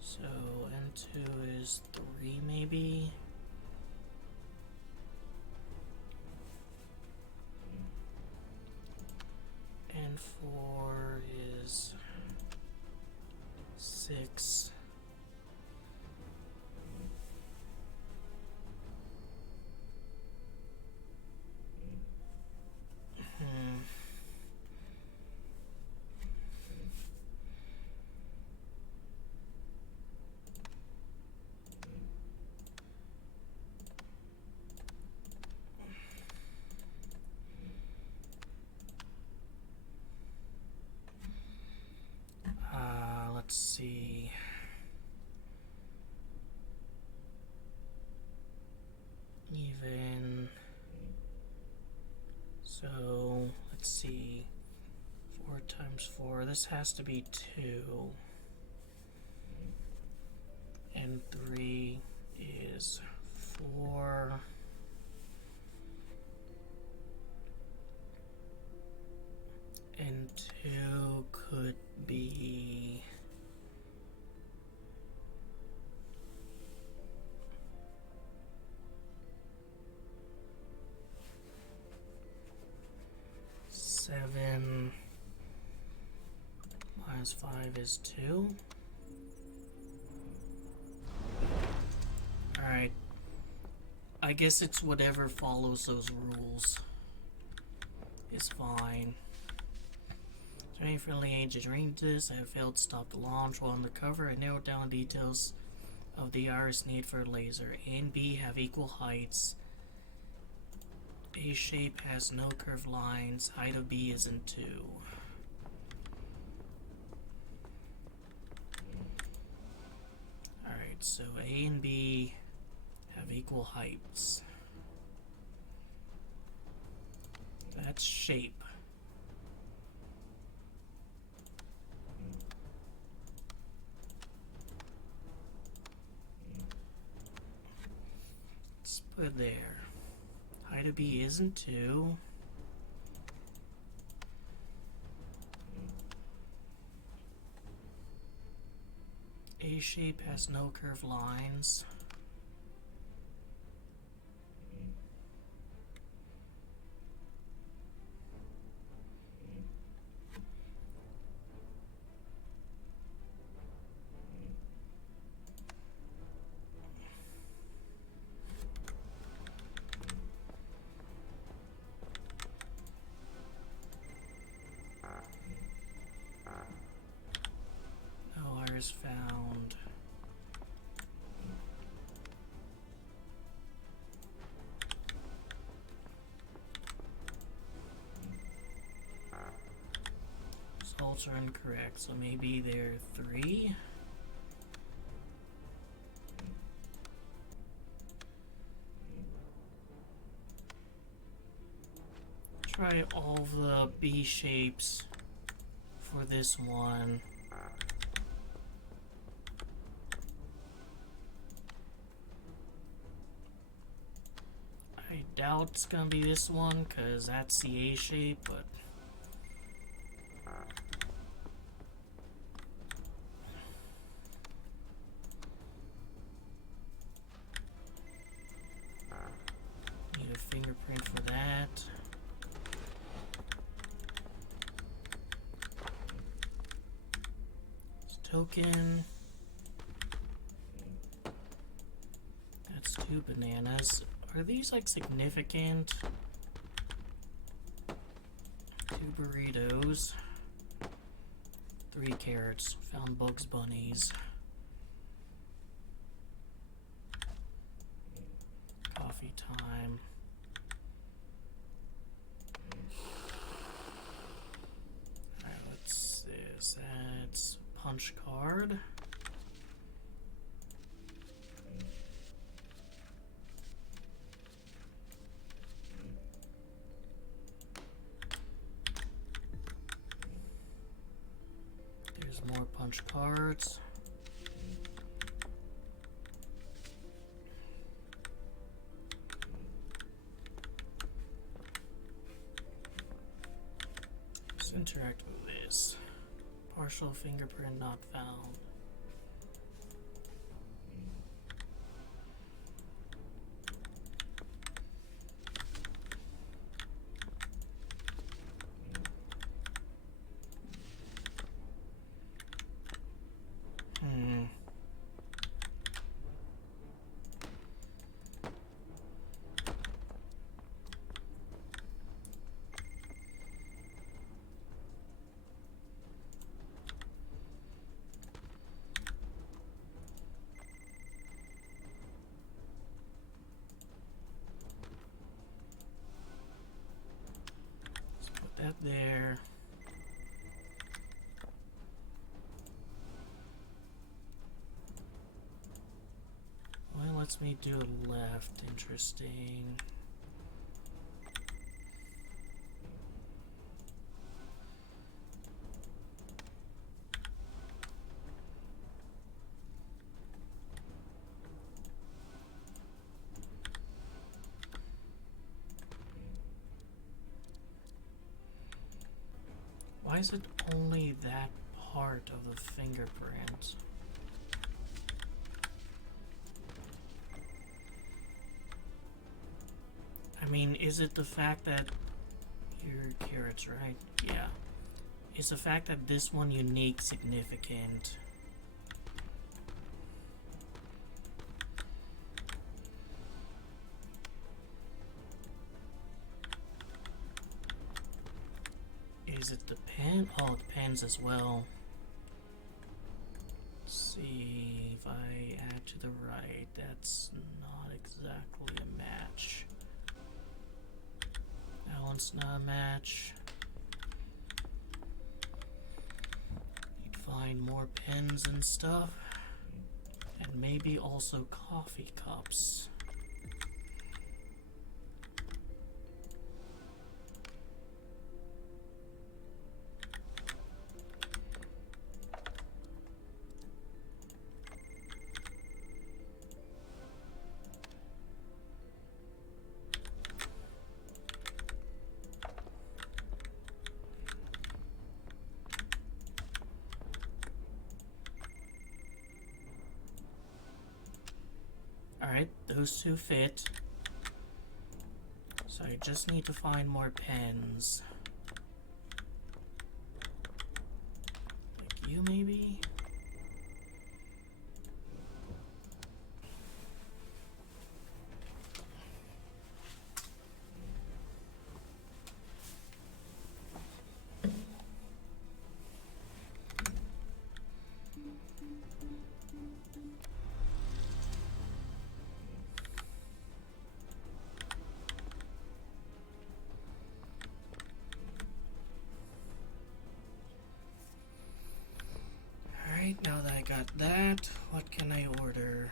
So N2 is 3 maybe. N4 is 6. Let's see. Even. So, let's see. 4 times 4. This has to be 2. And 3 is 4. And 2 could be... Seven minus 5 is 2. I guess it's whatever follows those rules is fine. Is there any friendly agent reading this? I have failed to stop the launch. While on the cover, I narrowed down details of the iris need for a laser. A and B have equal heights. A shape has no curved lines. Height of B isn't 2. Alright, so A and B have equal heights. That's shape. Let's put it there. Height of B isn't 2. A shape has no curved lines. No iris found. Results are incorrect, so maybe they're 3. Try all the B shapes for this one. I doubt it's gonna be this one because that's the A shape, but need a fingerprint for that. Token. That's 2 bananas. Are these like significant? 2 burritos. 3 carrots. Found Bugs Bunnies. Coffee time. Alright, what's this? That's punch card. There's more punch cards. Let's interact with this. Partial fingerprint not found. That there. Well, it lets me do a left. Interesting. Why is it only that part of the fingerprint? I mean, is it the fact that your carrots, right? Yeah. Is the fact that this one unique significant? Does it depend? Oh, it depends as well. Let's see if I add to the right. That's not exactly a match. That one's not a match. Need to find more pens and stuff. And maybe also coffee cups. Alright, those two fit. So I just need to find more pens. Like you, maybe? Now that I got that, what can I order?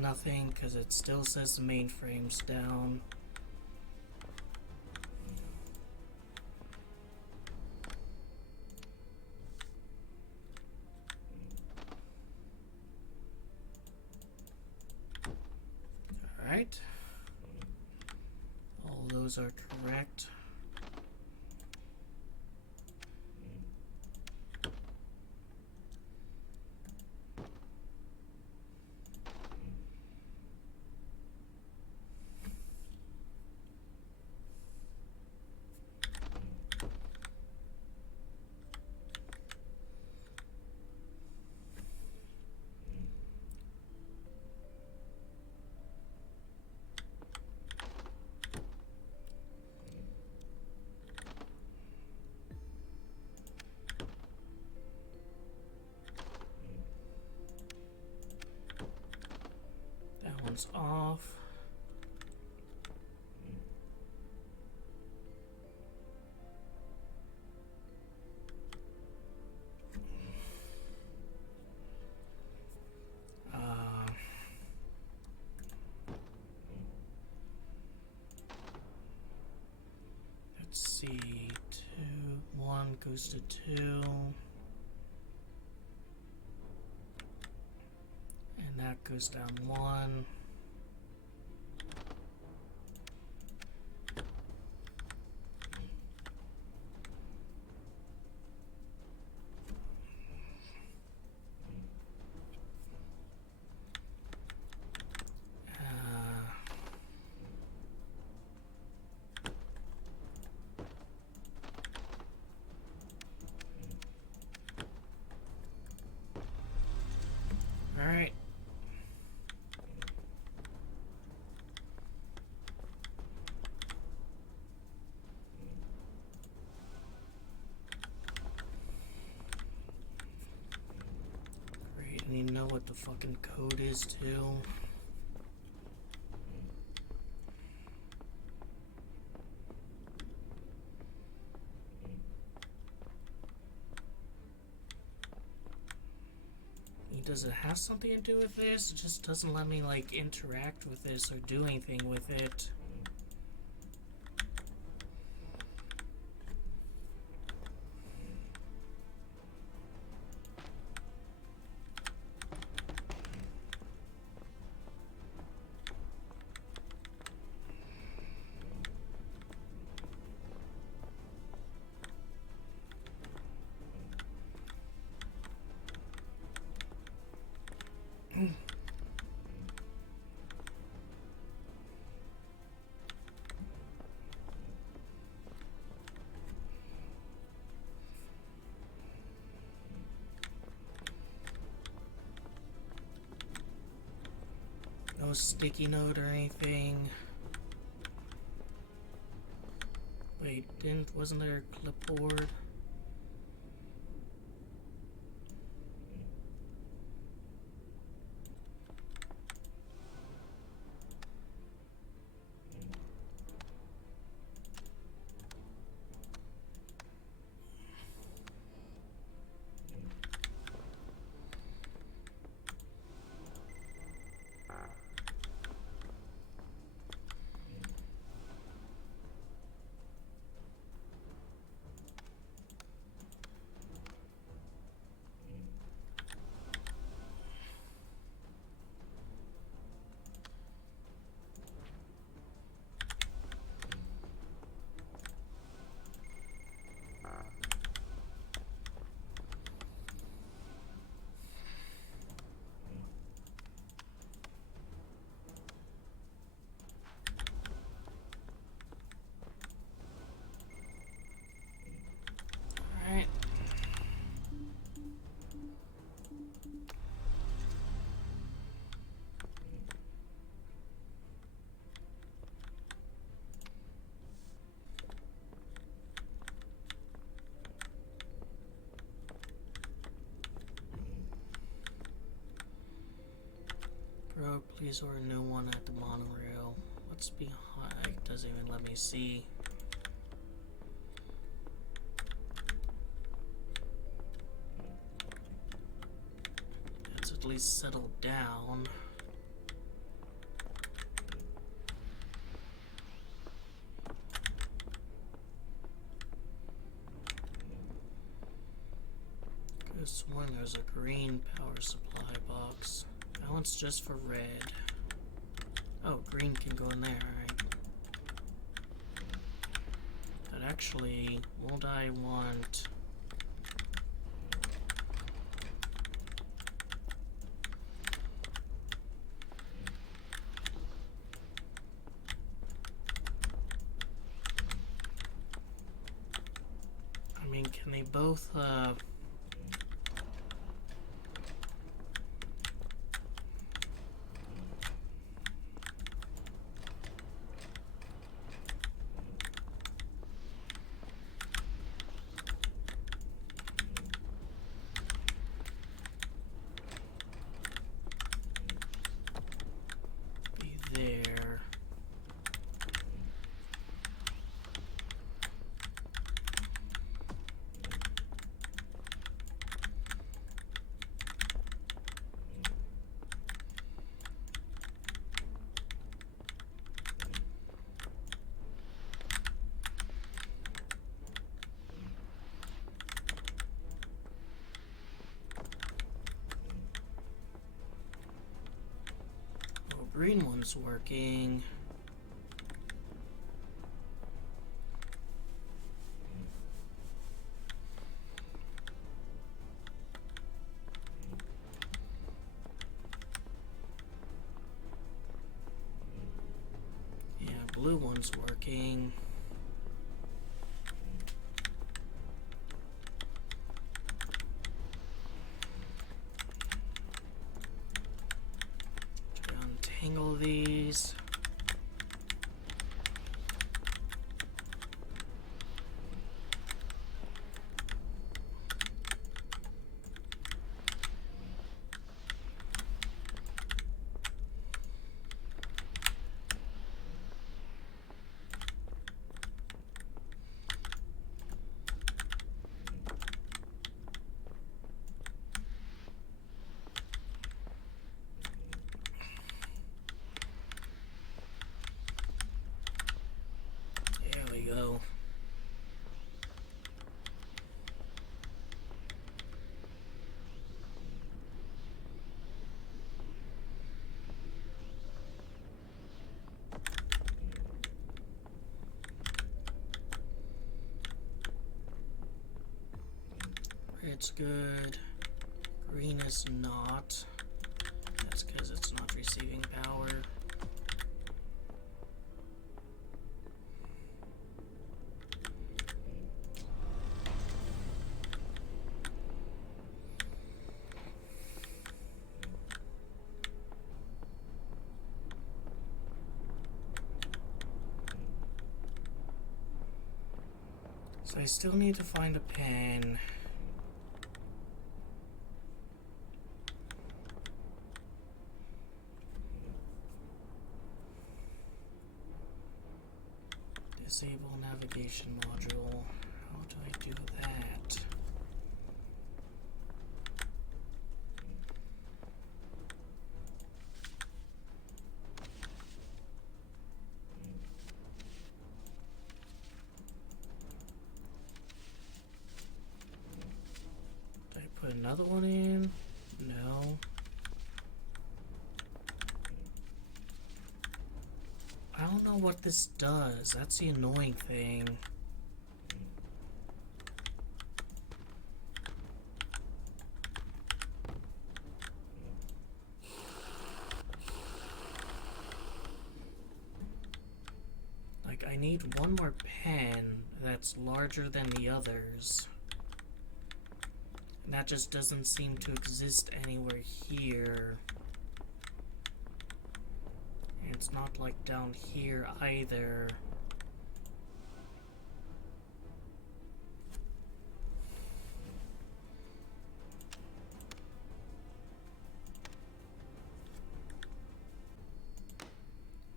Nothing, because it still says the mainframe's down. Alright. All those are correct. That one's off. Let's see, 1 goes to 2. And that goes down 1. Alright. Great, I need to know what the fucking code is too. Does it have something to do with this? It just doesn't let me like interact with this or do anything with it. No sticky note or anything. Wait, wasn't there a clipboard? Alright. Bro, please order a new one at the monorail. What's behind? It doesn't even let me see. It's at least settled down. Could have sworn there's a green power supply box. That one's just for red. Oh, green can go in there, alright. But actually, won't I want... I mean, can they both, be there? Oh, green one's working. Yeah, blue one's working. Try to untangle these. There we go. Red's good. Green is not. That's because it's not receiving power. So I still need to find a pen. Disable navigation module. How do I do that? Did I put another one in? No. I don't know what this does. That's the annoying thing. Like, I need one more pen that's larger than the others. And that just doesn't seem to exist anywhere here. And it's not like down here either.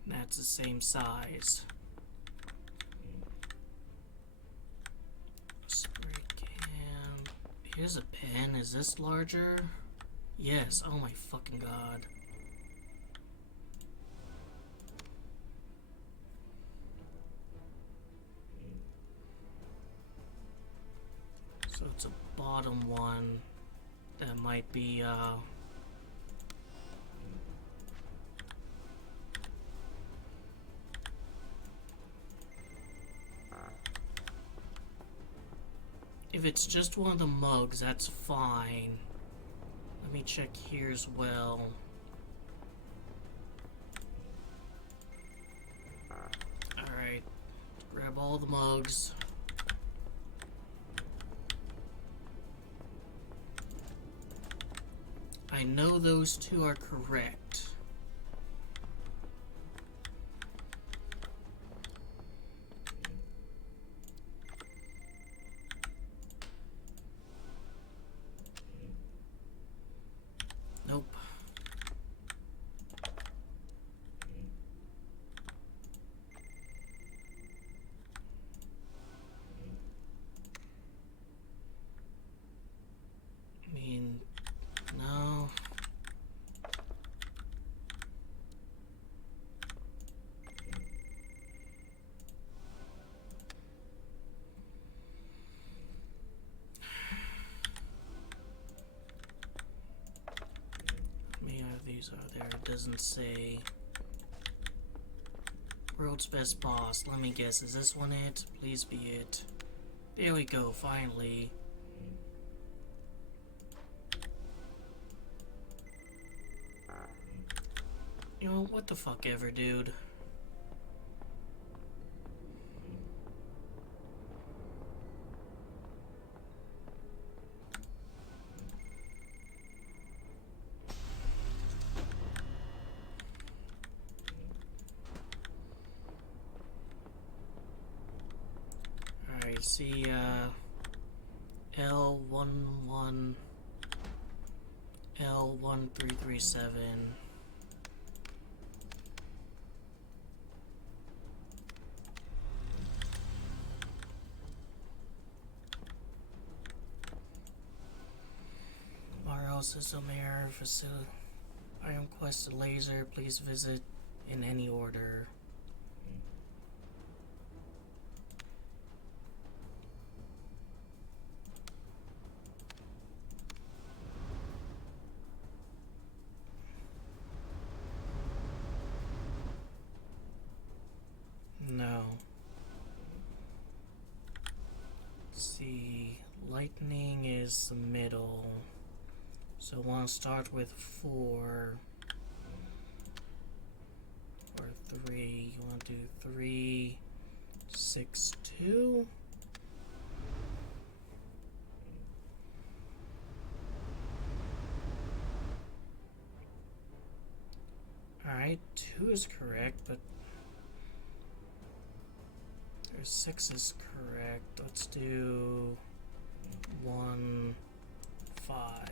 And that's the same size. Spray can. Here's a pen. Is this larger? Yes. Oh my fucking god. So it's a bottom one that might be, if it's just one of the mugs, that's fine. Let me check here as well. Alright, grab all the mugs. I know those two are correct. Nope. I mean, no. These are there. It doesn't say World's Best Boss. Let me guess, is this one it? Please be it. There we go, finally. You know, what the fuck ever, dude. See, L11, L1337. Mario System Error Facility. Iron Quest Laser, please visit in any order. No. Let's see. Lightning is the middle. So I want to start with 4 or 3. You want to do 3, 6, 2. Alright, 2 is correct, but 6 is correct. let's do 1, 5.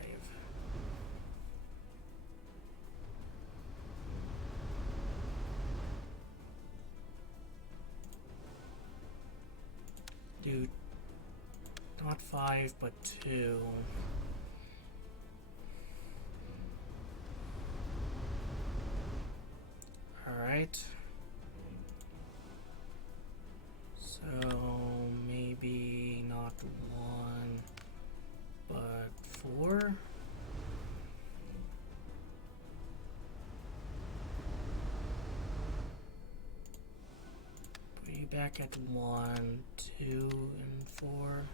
Do not 5, but 2. Alright. So maybe not 1, but 4. Put you back at 1, 2, and 4.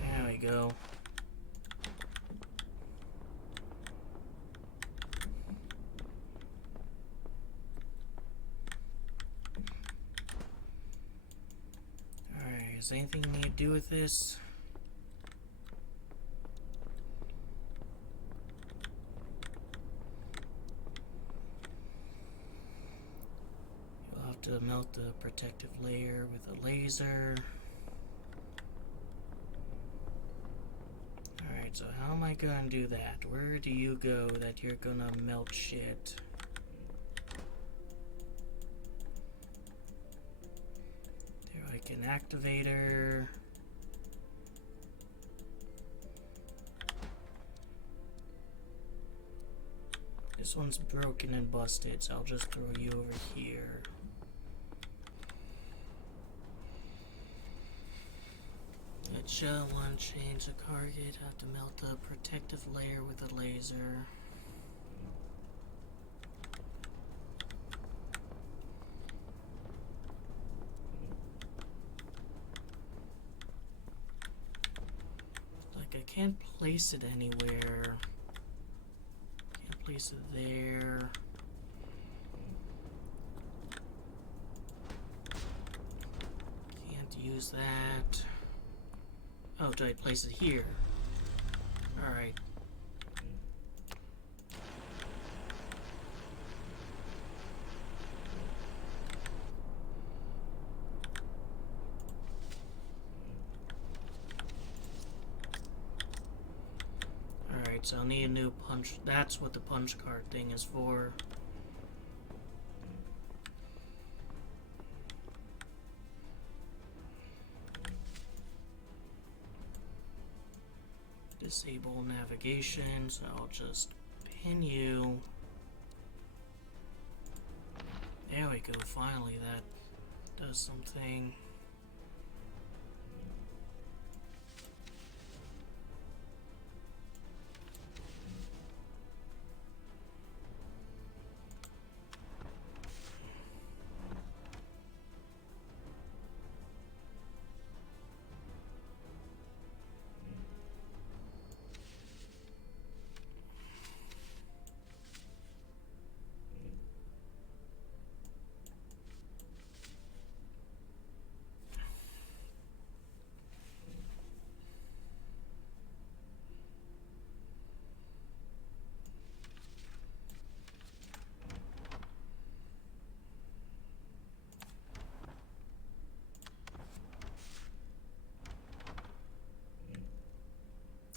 There we go. Alright, is there anything you need to do with this? You'll have to melt the protective layer with a laser. Alright, so how am I gonna do that? Where do you go that you're gonna melt shit? There, like an activator. This one's broken and busted, so I'll just throw you over here. Headshot 1, change the target, have to melt the protective layer with a laser. Like I can't place it anywhere. Can't place it there. Can't use that. Oh, do I place it here? Alright. Alright, so I'll need a new punch. That's what the punch card thing is for. Disable navigation, so I'll just pin you. There we go, finally that does something.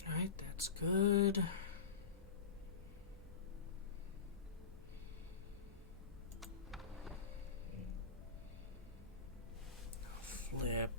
Alright, that's good. Flip.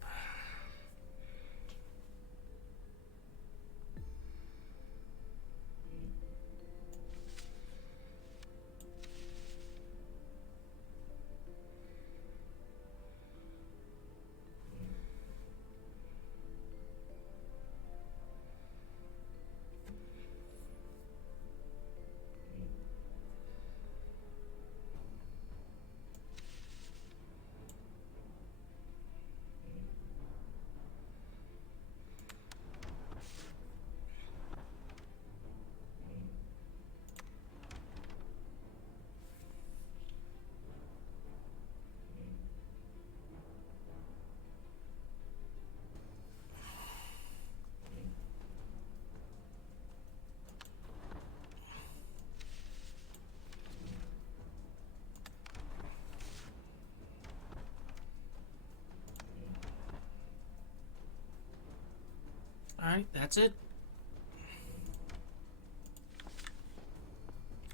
Alright, that's it.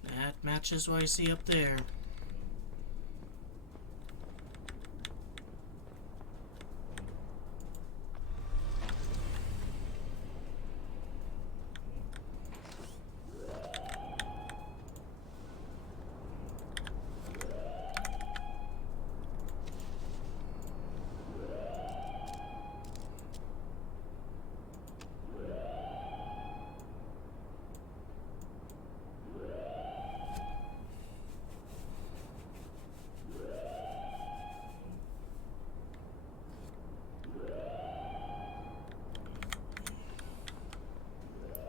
That matches what I see up there.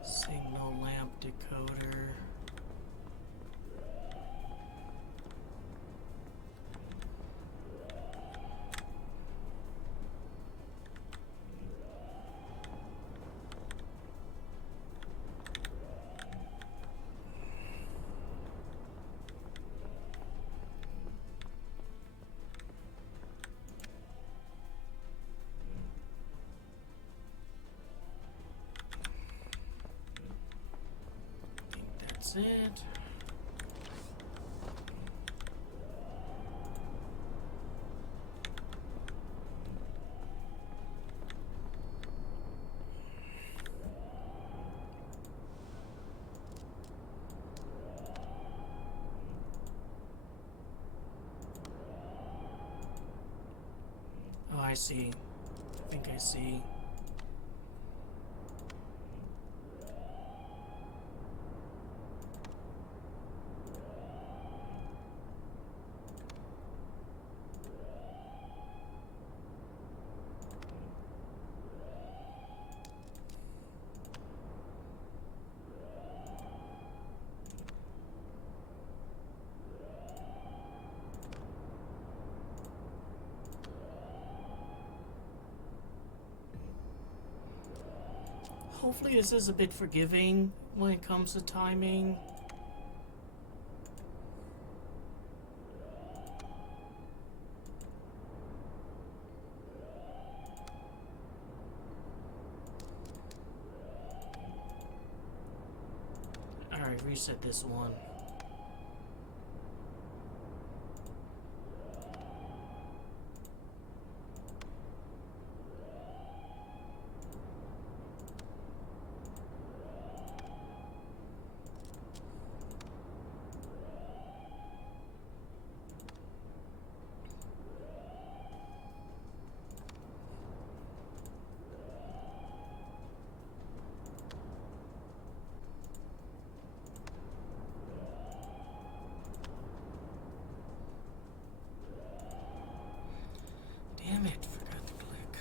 Signal lamp decoder. That's it. Oh, I see. I think I see. Hopefully this is a bit forgiving when it comes to timing. Alright, reset this one. Damn it, forgot to click.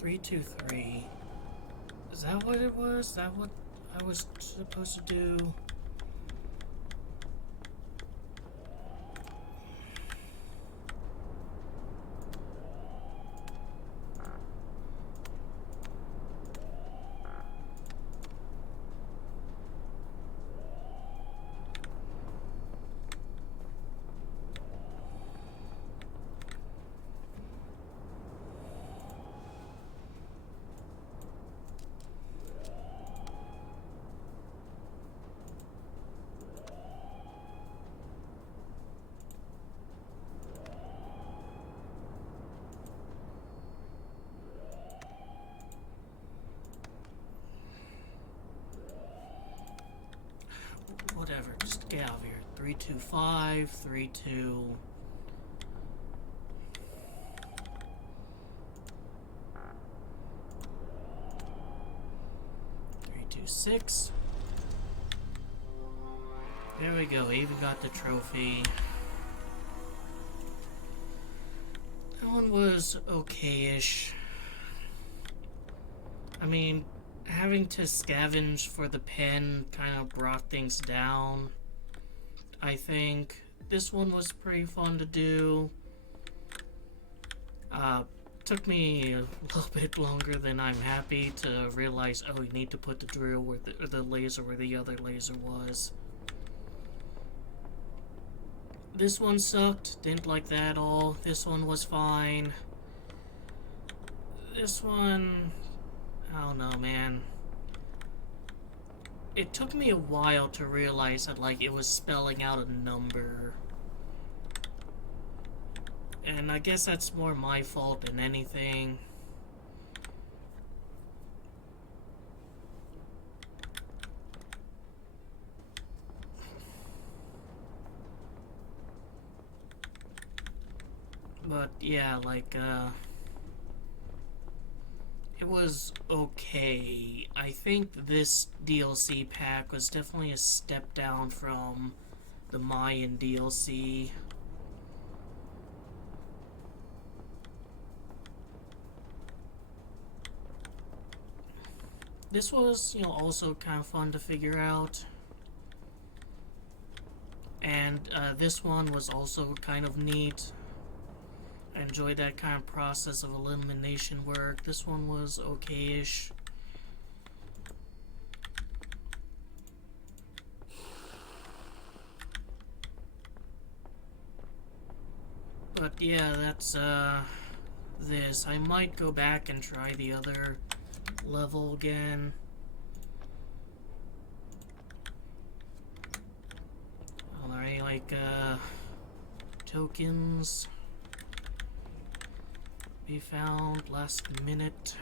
Three, 2, 3. Is that what it was? Is that what I was supposed to do? Whatever, just get out of here. 3, 2, 5, 3, 2. 3, 2, 6. There we go, even got the trophy. That one was okay-ish. I mean, having to scavenge for the pen kind of brought things down, I think. This one was pretty fun to do. Took me a little bit longer than I'm happy to realize, oh, you need to put the drill where the laser where the other laser was. This one sucked, didn't like that at all. This one was fine. This one, I don't know, man. It took me a while to realize that, like, it was spelling out a number. And I guess that's more my fault than anything. But yeah, like, it was okay. I think this DLC pack was definitely a step down from the Mayan DLC. This was, you know, also kind of fun to figure out. And this one was also kind of neat. I enjoyed that kind of process of elimination work. This one was okay-ish. But yeah, that's this. I might go back and try the other level again. Are there any, like, tokens be found last minute?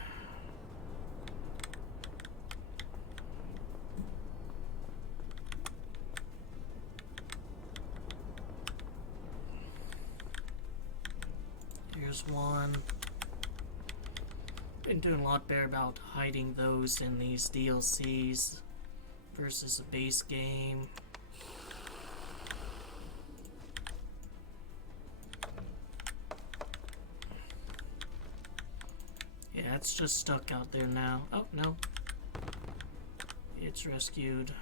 Here's one. Been doing a lot better about hiding those in these DLCs versus a base game. Yeah, it's just stuck out there now. Oh, no. It's rescued.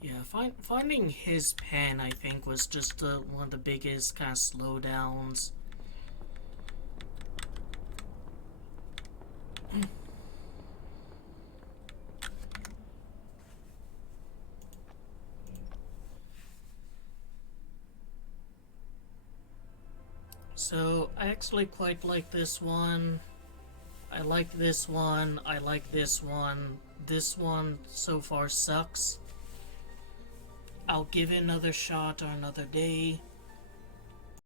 Yeah, finding his pen, I think, was just one of the biggest kind of slowdowns. So, I actually quite like this one. I like this one. I like this one. This one so far sucks. I'll give it another shot or another day.